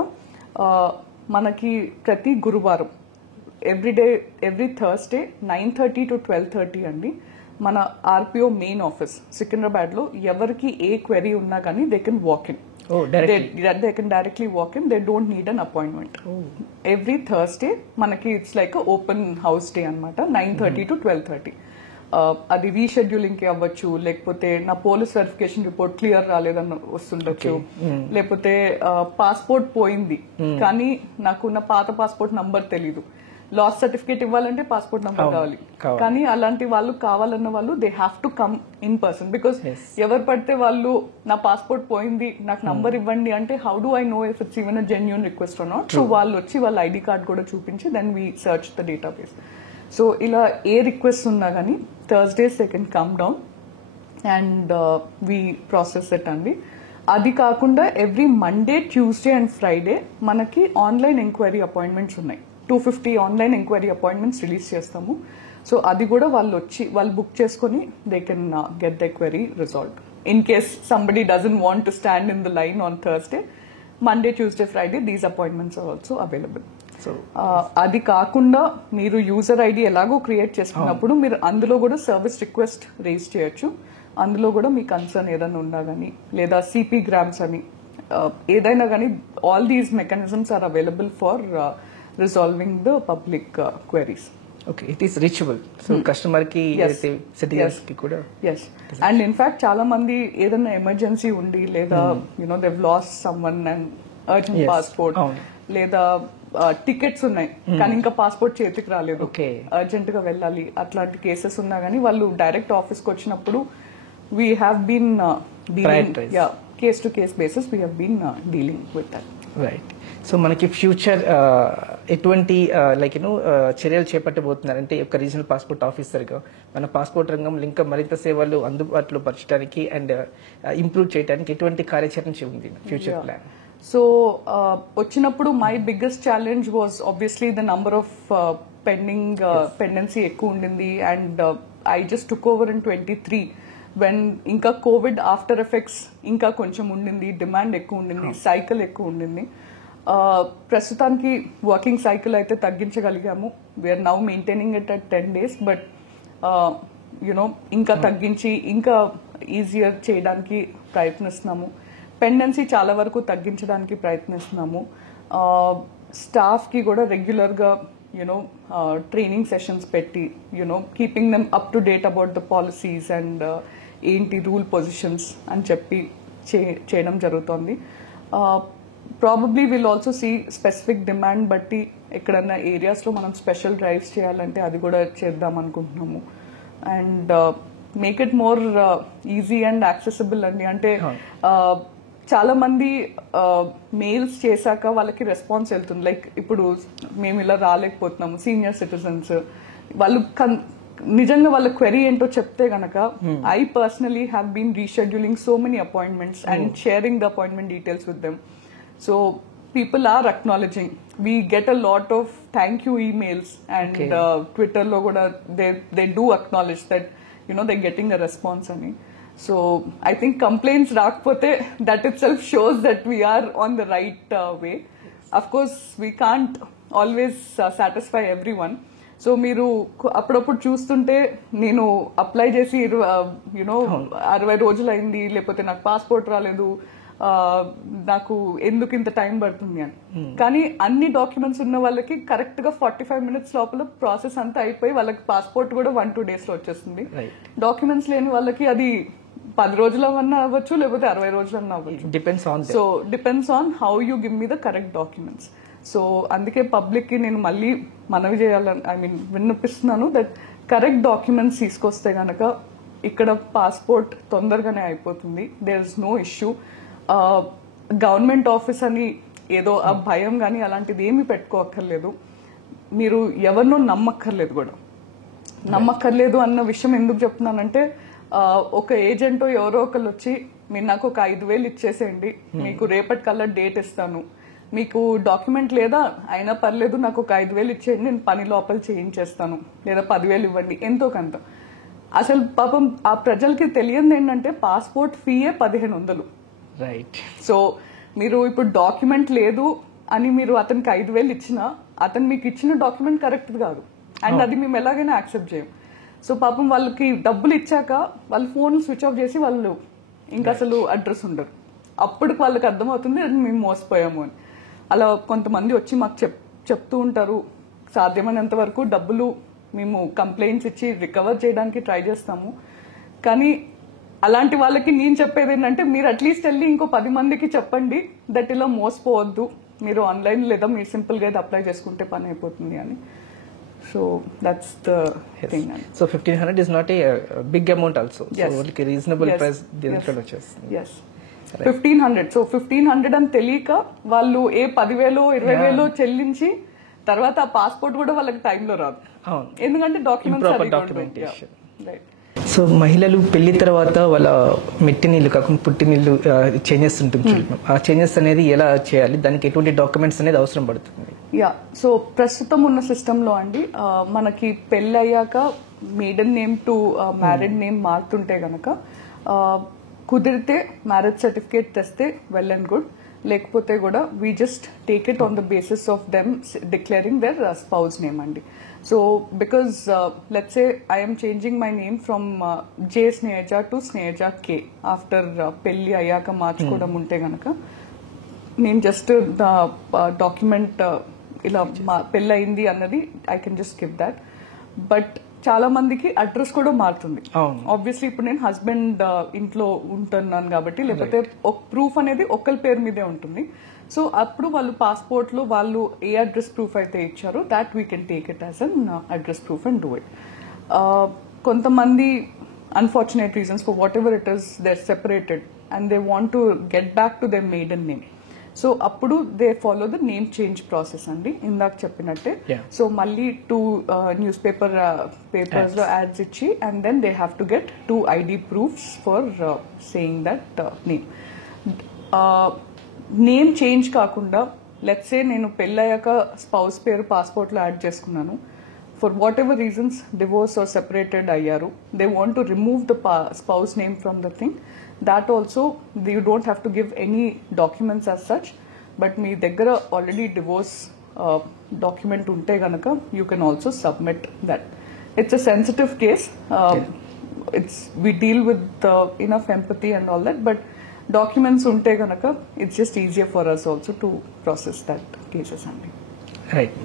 మనకి ప్రతి గురువారం ఎవ్రీ థర్స్డే 9:30 to 12:30 అండి మన ఆర్పిఓ మెయిన్ ఆఫీస్ సికింద్రాబాద్ లో ఎవరికి ఏ క్వెరీ ఉన్నా కానీ they can walk in. They can directly walk in, they don't need an appointment. Every Thursday మనకి it's like open house day అనమాట, 9:30 to 12:30. అది రీషెడ్యూలింగ్ కి అవ్వచ్చు, లేకపోతే నా పోలీస్ వెరిఫికేషన్ రిపోర్ట్ క్లియర్ రాలేదని వస్తుండొచ్చు, లేకపోతే పాస్పోర్ట్ పోయింది కానీ నాకు నా పాత పాస్పోర్ట్ నంబర్ తెలీదు, లాస్ సర్టిఫికేట్ ఇవ్వాలంటే పాస్పోర్ట్ నంబర్ కావాలి, కానీ అలాంటి వాళ్ళు కావాలన్న వాళ్ళు they have to come in person. Because ఎవరు పడితే వాళ్ళు నా పాస్పోర్ట్ పోయింది నాకు నంబర్ ఇవ్వండి అంటే how do I know if it's even a genuine request or not. So వాళ్ళు వచ్చి వాళ్ళ ఐడి కార్డ్ కూడా చూపించి then we search the database. So ఇలా ఏ రిక్వెస్ట్ ఉన్నా కానీ Thursdays they can come down and we process it అండి. అది కాకుండా every Monday, Tuesday and Friday మనకి ఆన్లైన్ ఎంక్వైరీ అపాయింట్మెంట్స్ ఉన్నాయి. 250 ఆన్లైన్ ఎంక్వైరీ అపాయింట్మెంట్స్ రిలీజ్ చేస్తాము. సో అది కూడా వాళ్ళు బుక్ చేసుకొని they can get the query resolved. In case somebody doesn't want to stand in the line on Thursday, Monday, Tuesday, Friday these appointments are also available. So అది కాకుండా మీరు user ID ఎలాగో create చేసుకున్నప్పుడు మీరు అందులో కూడా service request raise చేయొచ్చు. అందులో కూడా మీ కన్సర్న్ ఏదైనా ఉన్నా కానీ, లేదా సిపి గ్రామ్స్ అని ఏదైనా కానీ, all these mechanisms are available for resolving the public queries. Okay, it is reachable. So customer కి సిటిజన్స్ కి కూడా. ఎస్, అండ్ ఇన్ఫాక్ట్ చాలా మంది ఏదైనా ఎమర్జెన్సీ ఉండి, లేదా దెవ్ last someone and urgent passport, లేదా టికెట్స్ ఉన్నాయి కానీ ఇంకా పాస్పోర్ట్ చేతికి రాలేదు, అర్జెంట్ గా వెళ్ళాలి, అట్లాంటి కేసెస్ ఉన్నా కానీ వాళ్ళు డైరెక్ట్ ఆఫీస్ కి వచ్చినప్పుడు we have been case to case basis we have been dealing with that. Right. So మనకి ఫ్యూచర్ ఎటువంటి చర్యలు చేపట్టబోతున్నారంటే ఒక రీజనల్ పాస్పోర్ట్ ఆఫీసర్గా మన పాస్పోర్ట్ రంగంలో ఇంకా మరింత సేవలు అందుబాటులో పరచడానికి అండ్ ఇంప్రూవ్ చేయడానికి ఎటువంటి కార్యాచరణ ఉంది ఫ్యూచర్ ప్లాన్? సో వచ్చినప్పుడు my biggest challenge was obviously the number of pendency ఎక్కువ ఉండింది. And I just took over in 23 when ఇంకా కోవిడ్ ఆఫ్టర్ ఎఫెక్ట్స్ ఇంకా కొంచెం ఉండింది, డిమాండ్ ఎక్కువ ఉండింది, సైకిల్ ఎక్కువ ఉండింది. ప్రస్తుతానికి వర్కింగ్ సైకిల్ అయితే తగ్గించగలిగాము. We're now maintaining it at 10 days, but ఇంకా తగ్గించి ఇంకా ఈజియర్ చేయడానికి ప్రయత్నిస్తున్నాము. పెండెన్సీ చాలా వరకు తగ్గించడానికి ప్రయత్నిస్తున్నాము. స్టాఫ్ కి కూడా రెగ్యులర్ గా ట్రైనింగ్ సెషన్స్ పెట్టి keeping them up to date about the policies and ఏంటి రూల్ పొజిషన్స్ అని చెప్పి చేయడం జరుగుతోంది. Probably will also see specific demand బట్టి ఎక్కడన్నా ఏరియాస్ లో మనం స్పెషల్ డ్రైవ్స్ చేయాలంటే అది కూడా చేద్దాం అనుకుంటున్నాము. And make it more easy and accessible అండి. అంటే చాలా మంది మెయిల్స్ చేశాక వాళ్ళకి రెస్పాన్స్ వెళ్తుంది. లైక్ ఇప్పుడు మేము ఇలా రాలేకపోతున్నాము, సీనియర్ సిటిజన్స్ వాళ్ళు నిజంగా వాళ్ళ క్వెరీ ఏంటో చెప్తే గనక I personally have been rescheduling so many appointments and sharing the appointment details with them. So people are acknowledging. We get a lot of thank you emails and Twitter lo kuda they do acknowledge that they're getting a response ani. So I think complaints raakpothe that itself shows that we are on the right way. Of course we can't always satisfy everyone. So మీరు అప్పుడప్పుడు చూస్తుంటే నేను apply చేసి 60 రోజులు అయింది, లేకపోతే నాకు passport రాలేదు, నాకు ఎందుకు ఇంత టైం పడుతుంది అని. కానీ అన్ని డాక్యుమెంట్స్ ఉన్న వాళ్ళకి కరెక్ట్ గా 45 minutes లోపల ప్రాసెస్ అంతా అయిపోయి వాళ్ళకి పాస్పోర్ట్ కూడా 1-2 days లో వచ్చేస్తుంది. డాక్యుమెంట్స్ లేని వాళ్ళకి అది 10 రోజులన్నా అవ్వచ్చు, లేకపోతే 60 రోజులన్నా అవ్వచ్చు. So depends on how you give me the correct documents. So అందుకే పబ్లిక్ కి నేను మళ్ళీ మనవి చేయాలని విన్నపిస్తున్నాను దట్ కరెక్ట్ డాక్యుమెంట్స్ తీసుకొస్తే గనక ఇక్కడ పాస్పోర్ట్ తొందరగానే అయిపోతుంది. There is no issue. Government office అని ఏదో ఆ భయం కానీ అలాంటిది ఏమీ పెట్టుకోక్కర్లేదు. మీరు ఎవరినో నమ్మక్కర్లేదు కూడా. నమ్మక్కర్లేదు అన్న విషయం ఎందుకు చెప్తున్నానంటే ఒక ఏజెంటో ఎవరో ఒకళ్ళు వచ్చి మీరు నాకు ఒక 5,000 ఇచ్చేసేయండి, మీకు రేపటి కల్లా డేట్ ఇస్తాను, మీకు డాక్యుమెంట్ లేదా అయినా పర్లేదు నాకు ఒక 5,000 ఇచ్చేయండి, నేను పని లోపల చేయించేస్తాను, లేదా 10,000 ఇవ్వండి, ఎంతో కొంత. అసలు పాపం ఆ ప్రజలకి తెలియదు ఏంటంటే పాస్పోర్ట్ ఫీయే 1,500. రైట్. సో మీరు ఇప్పుడు డాక్యుమెంట్ లేదు అని మీరు అతనికి 5,000 ఇచ్చినా అతను మీకు ఇచ్చిన డాక్యుమెంట్ కరెక్ట్ కాదు, అండ్ అది మేము ఎలాగైనా యాక్సెప్ట్ చేయం. సో పాపం వాళ్ళకి డబ్బులు ఇచ్చాక వాళ్ళ ఫోన్ స్విచ్ ఆఫ్ చేసి వాళ్ళు ఇంకా అసలు అడ్రస్ ఉండరు. అప్పుడు వాళ్ళకి అర్థమవుతుంది మేము మోసపోయాము అని. అలా కొంతమంది వచ్చి మాకు చెప్తూ ఉంటారు. సాధ్యమైనంత వరకు డబ్బులు మేము కంప్లైంట్స్ ఇచ్చి రికవర్ చేయడానికి ట్రై చేస్తాము. కానీ అలాంటి వాళ్ళకి నేను చెప్పేది ఏంటంటే మీరు అట్లీస్ట్ వెళ్ళి ఇంకో 10 మందికి చెప్పండి దట్ ఇలా మోసపోవద్దు, మీరు ఆన్లైన్ లేదా మీరు సింపుల్ గా ఇది అప్లై చేసుకుంటే పని అయిపోతుంది అని. So that's the thing. So 1,500 is not a big amount also. So reasonable price దీంట్లో వచ్చేస్తుంది. yes 1,500. సో 1,500 అని తెలియక వాళ్ళు 10,000 20,000 చెల్లించి తర్వాత ఆ పాస్పోర్ట్ కూడా వాళ్ళకి టైంలో రాదు, ఎందుకంటే డాక్యుమెంట్స్ డాక్యుమెంటేషన్. రైట్. సో మహిళలు పెళ్లి తర్వాత వాళ్ళ మెట్టినీళ్ళు కాకుండా పుట్టినీళ్ళు చేంజెస్ ఉంటుంది చూడండి. ఆ చేంజెస్ అనేది ఎలా చేయాలి, దానికి ఎటువంటి డాక్యుమెంట్స్ అనేది అవసరం పడుతుంది? యా, సో ప్రస్తుతం ఉన్న సిస్టంలో అండి మనకి పెళ్ళి అయ్యాక maiden name to married name మారుతుంటే గనక కుదిరితే మ్యారేజ్ సర్టిఫికేట్ తెస్తే వెల్ అండ్ గుడ్, లేకపోతే కూడా we just take it on the basis of them declaring their spouse name అండి. So because let's say I am changing my name from J Snehaja to Snehaja K after పెళ్లి అయ్యాక మార్చుకోవడం ఉంటే గనక నేను జస్ట్ డాక్యుమెంట్ ఇలా పెళ్ళి అయింది అన్నది I can just give that. But చాలా మందికి అడ్రస్ కూడా మారుతుంది. ఆబ్వియస్లీ ఇప్పుడు నేను హస్బెండ్ ఇంట్లో ఉంటున్నాను కాబట్టి, లేకపోతే ప్రూఫ్ అనేది ఒక్కరి పేరు మీదే ఉంటుంది. సో అప్పుడు వాళ్ళు పాస్పోర్ట్ లో వాళ్ళు ఏ అడ్రస్ ప్రూఫ్ అయితే ఇచ్చారో that we can take it as an address proof and do it. కొంతమంది unfortunate reasons for whatever it is they are separated and they want to get back to their maiden name. So అప్పుడు they follow the name change process అండి, ఇందాక చెప్పినట్టే. So మళ్ళీ 2 newspapers లో ads ఇచ్చి and then they have to get 2 ID proofs for saying that name. Name change కాకుండా let's say నేను పెళ్ళయ్యాక స్పౌస్ పేరు పాస్పోర్ట్ లో యాడ్ చేసుకున్నాను, for whatever reasons divorce or separated అయ్యారు, they want to remove the spouse name from the thing. That also you don't have to give any documents as such, but మీ దగ్గర already divorce document ఉంటే గనక you can also submit that. It's a sensitive case. We deal with enough empathy and all that, but documents ఉంటే గనక it's just easier for us also to process that cases అండి. Right.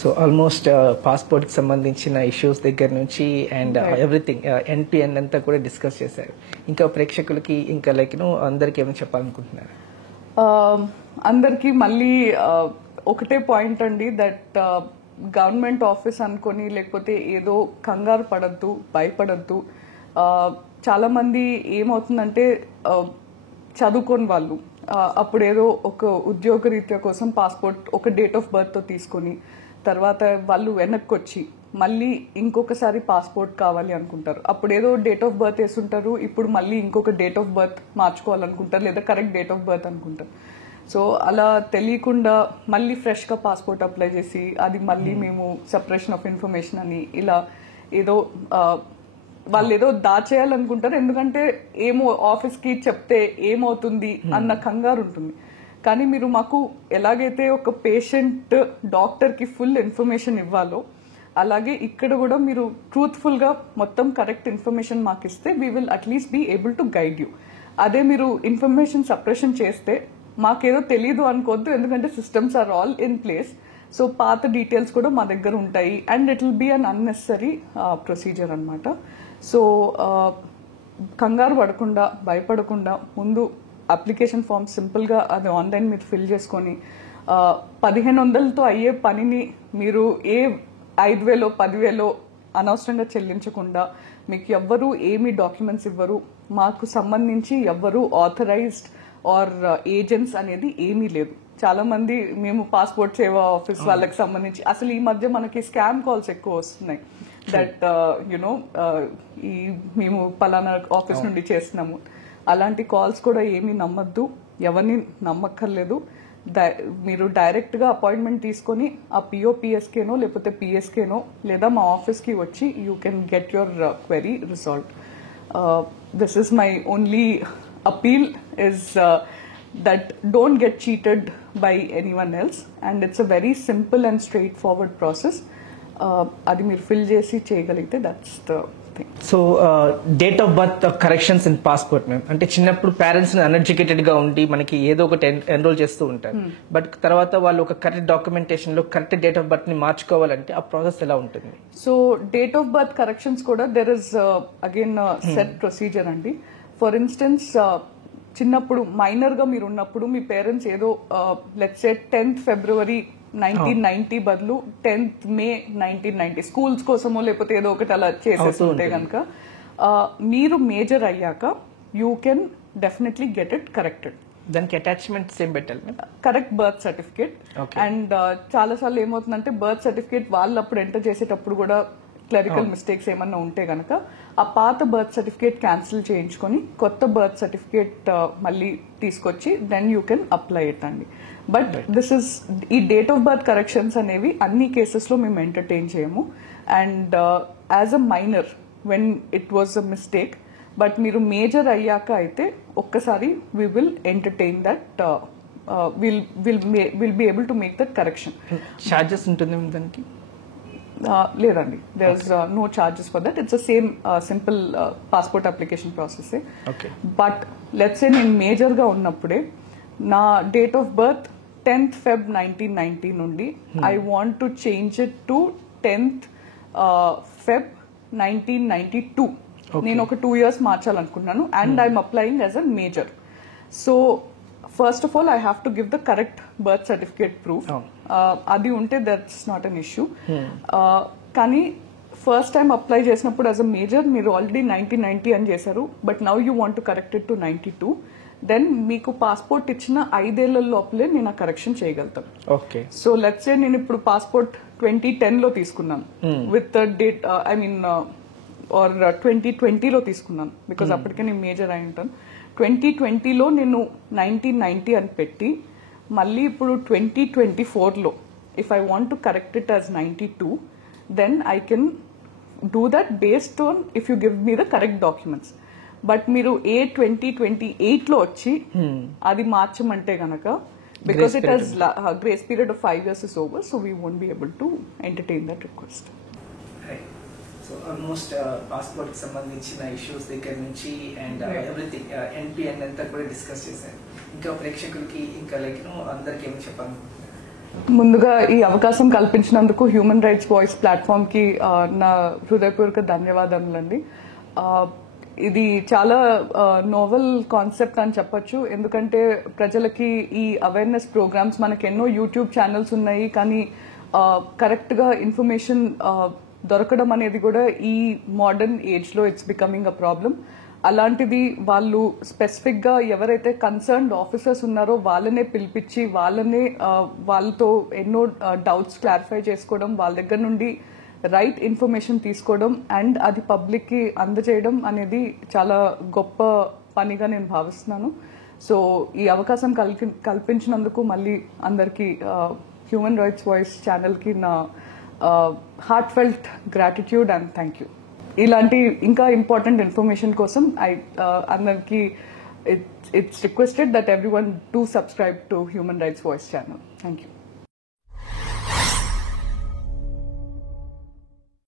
So almost పాస్పోర్ట్కి సంబంధించిన issues దగ్గర నుంచి and everything end to end అంతా కూడా discuss చేశారు. ఇంకా ప్రేక్షకులకి ఇంకా అందరికి ఏమైనా చెప్పాలనుకుంటున్నారు? అందరికీ మళ్ళీ ఒకటే పాయింట్ అండి, దట్ గవర్నమెంట్ ఆఫీస్ అనుకొని లేకపోతే ఏదో కంగారు పడద్దు, భయపడద్దు. చాలా మంది ఏమవుతుందంటే చదువుకోని వాళ్ళు అప్పుడు ఏదో ఒక ఉద్యోగ రీత్యా కోసం పాస్పోర్ట్ ఒక డేట్ ఆఫ్ బర్త్ తో తీసుకుని తర్వాత వాళ్ళు వెనక్కి వచ్చి మళ్ళీ ఇంకొకసారి పాస్పోర్ట్ కావాలి అనుకుంటారు. అప్పుడు ఏదో డేట్ ఆఫ్ బర్త్ వేసుంటారు, ఇప్పుడు మళ్ళీ ఇంకొక డేట్ ఆఫ్ బర్త్ మార్చుకోవాలనుకుంటారు, లేదా కరెక్ట్ డేట్ ఆఫ్ బర్త్ అనుకుంటారు. సో అలా తెలియకుండా మళ్ళీ ఫ్రెష్ గా పాస్పోర్ట్ అప్లై చేసి అది మళ్ళీ మేము సపరేషన్ ఆఫ్ ఇన్ఫర్మేషన్ అని ఇలా ఏదో వాళ్ళు ఏదో దాచేయాలనుకుంటారు. ఎందుకంటే ఏమో ఆఫీస్ కి చెప్తే ఏమవుతుంది అన్న కంగారు ఉంటుంది. కానీ మీరు మాకు ఎలాగైతే ఒక పేషెంట్ డాక్టర్ కి ఫుల్ ఇన్ఫర్మేషన్ ఇవ్వాలో అలాగే ఇక్కడ కూడా మీరు ట్రూత్ఫుల్ గా మొత్తం కరెక్ట్ ఇన్ఫర్మేషన్ మాకు ఇస్తే we will at least be able to guide you. అదే మీరు ఇన్ఫర్మేషన్ సపరేషన్ చేస్తే మాకేదో తెలియదు అనుకోవద్దు, ఎందుకంటే systems are all in place. So పాత డీటెయిల్స్ కూడా మా దగ్గర ఉంటాయి and it will be an unnecessary procedure అనమాట. సో కంగారు పడకుండా భయపడకుండా ముందు అప్లికేషన్ ఫామ్ సింపుల్గా అది ఆన్లైన్ మీరు ఫిల్ చేసుకొని 1500తో అయ్యే పనిని మీరు ఏ 5000 10,000 అనవసరంగా చెల్లించకుండా, మీకు ఎవ్వరూ ఏమి డాక్యుమెంట్స్ ఇవ్వరు, మాకు సంబంధించి ఎవ్వరూ ఆథరైజ్డ్ ఆర్ ఏజెంట్స్ అనేది ఏమీ లేదు. చాలా మంది మేము పాస్పోర్ట్ సేవా ఆఫీస్ వాళ్ళకి సంబంధించి అసలు ఈ మధ్య మనకి స్కామ్ కాల్స్ ఎక్కువ వస్తున్నాయి. దట్ యునో ఈ మేము పలానా ఆఫీస్ నుండి చేస్తున్నాము, అలాంటి కాల్స్ కూడా ఏమీ నమ్మద్దు, ఎవరిని నమ్మక్కర్లేదు. మీరు డైరెక్ట్ గా అపాయింట్మెంట్ తీసుకొని ఆ పిఓపిఎస్కేనో లేకపోతే పిఎస్కేనో లేదా మా ఆఫీస్ కి వచ్చి you can get your query resolved. This is my only appeal is that don't get cheated by anyone else, and it's a very simple and straightforward process. అది మీరు ఫిల్ చేసి చేయగలిగితే that's the thing. So date of birth corrections in passport ma'am, అంటే చిన్నప్పుడు parents uneducated గా ఉండి మనకి ఏదో ఒకటి ఎన్రోల్ చేస్తూ ఉంటారు, బట్ తర్వాత వాళ్ళు ఒక కరెక్ట్ డాక్యుమెంటేషన్ లో కరెక్ట్ డేట్ ఆఫ్ బర్త్ ని మార్చుకోవాలంటే ఆ ప్రాసెస్ ఎలా ఉంటుంది? So date of birth corrections కూడా there is again set procedure అండి. ఫర్ ఇన్స్టెన్స్ చిన్నప్పుడు మైనర్ గా మీరు ఉన్నప్పుడు మీ పేరెంట్స్ ఏదో లెట్స్ సే 10th February 1990 బదులు 10th May 1990 స్కూల్స్ కోసమో లేకపోతే ఏదో ఒకటి అలా చేసేస్తుంటే కనుక మీరు మేజర్ అయ్యాక you can definitely get it corrected. దానికి అటాచ్మెంట్ సేమ్ పెట్టాలి, కరెక్ట్ బర్త్ సర్టిఫికేట్. అండ్ చాలా సార్లు ఏమవుతుందంటే బర్త్ సర్టిఫికేట్ వాళ్ళు అప్పుడు ఎంటర్ చేసేటప్పుడు కూడా క్లరికల్ మిస్టేక్స్ ఏమన్నా ఉంటే గనక ఆ పాత బర్త్ సర్టిఫికేట్ క్యాన్సిల్ చేయించుకొని కొత్త బర్త్ సర్టిఫికేట్ మళ్ళీ తీసుకొచ్చి then you can apply it అండి. బట్ దిస్ ఇస్ ఈ డేట్ ఆఫ్ బర్త్ కరెక్షన్స్ అనేవి అన్ని కేసెస్లో మేము ఎంటర్టైన్ చేయము. And as a minor when it was a mistake, but మీరు మేజర్ అయ్యాక అయితే ఒక్కసారి we will entertain that, will be able to make that correction. Charges ఉంటుంది దానికి? లేదండి, there is no charges for that. It's a same simple passport application process. But let's say నేను మేజర్గా ఉన్నప్పుడే నా date of birth 10th Feb 1990 నుండి I want to change it to 10th Feb 1992. నేను ఒక 2 years మార్చాలనుకున్నాను and I'm applying as a major. So first of all I have to give the correct birth certificate proof. అది ఉంటే that's not an issue. కానీ first time apply చేసినప్పుడు as a major మీరు already 1990 అని చేశారు, but now you want to correct it to 92. Then మీకు passport ఇచ్చిన 5 ఏళ్ల లోపలే నేను ఆ కరెక్షన్ చేయగలుగుతాను. ఓకే. సో లెట్స్ సే నేను ఇప్పుడు పాస్పోర్ట్ 2010లో తీసుకున్నాను with date I mean or 2020లో తీసుకున్నాను బికాస్ అప్పటికే నేను మేజర్ అయి ఉంటాను. 2020లో నేను 1990 అని పెట్టి మళ్ళీ ఇప్పుడు 2024లో if I want to correct it as 92, then I can do that based on if you give me the correct documents. But మీరు 2028లో వచ్చి అది మార్చమంటే గనక because it has grace period of 5 years is over, so we won't be able to entertain that request. So almost passport కి సంబంధించిన issues దగ్గర నుంచి అండ్ ఎవ్రీథింగ్ ఎన్పిఎన్ అంతా కూడా డిస్కస్ చేశారు. ఇంకా ప్రేక్షకులకి ఇంకా లైక్ అందరికి ఏమి చెప్పాలి? ముందుగా ఈ అవకాశం కల్పించినందుకు హ్యూమన్ రైట్స్ వాయిస్ ప్లాట్ఫామ్ కి నా హృదయపూర్వక ధన్యవాదములండి. ఇది చాలా నోవెల్ కాన్సెప్ట్ అని చెప్పొచ్చు, ఎందుకంటే ప్రజలకి ఈ అవేర్నెస్ ప్రోగ్రామ్స్ మనకి ఎన్నో యూట్యూబ్ ఛానల్స్ ఉన్నాయి, కానీ కరెక్ట్గా ఇన్ఫర్మేషన్ దొరకడం అనేది కూడా ఈ మోడర్న్ ఏజ్లో ఇట్స్ బికమింగ్ అ ప్రాబ్లం. అలాంటిది వాళ్ళు స్పెసిఫిక్గా ఎవరైతే కన్సర్న్డ్ ఆఫీసర్స్ ఉన్నారో వాళ్ళనే పిలిపించి వాళ్ళతో ఎన్నో డౌట్స్ క్లారిఫై చేసుకోవడం, వాళ్ళ దగ్గర నుండి రైట్ ఇన్ఫర్మేషన్ తీసుకోవడం అండ్ అది పబ్లిక్కి అందజేయడం అనేది చాలా గొప్ప పనిగా నేను భావిస్తున్నాను. సో ఈ అవకాశం కల్పించినందుకు మళ్ళీ అందరికీ హ్యూమన్ రైట్స్ వాయిస్ ఛానల్కి నా heart felt gratitude and thank you. ఇలాంటి ఇంకా ఇంపార్టెంట్ ఇన్ఫర్మేషన్ కోసం అందరికీ it's requested that everyone do subscribe to Human Rights Voice channel. Thank you.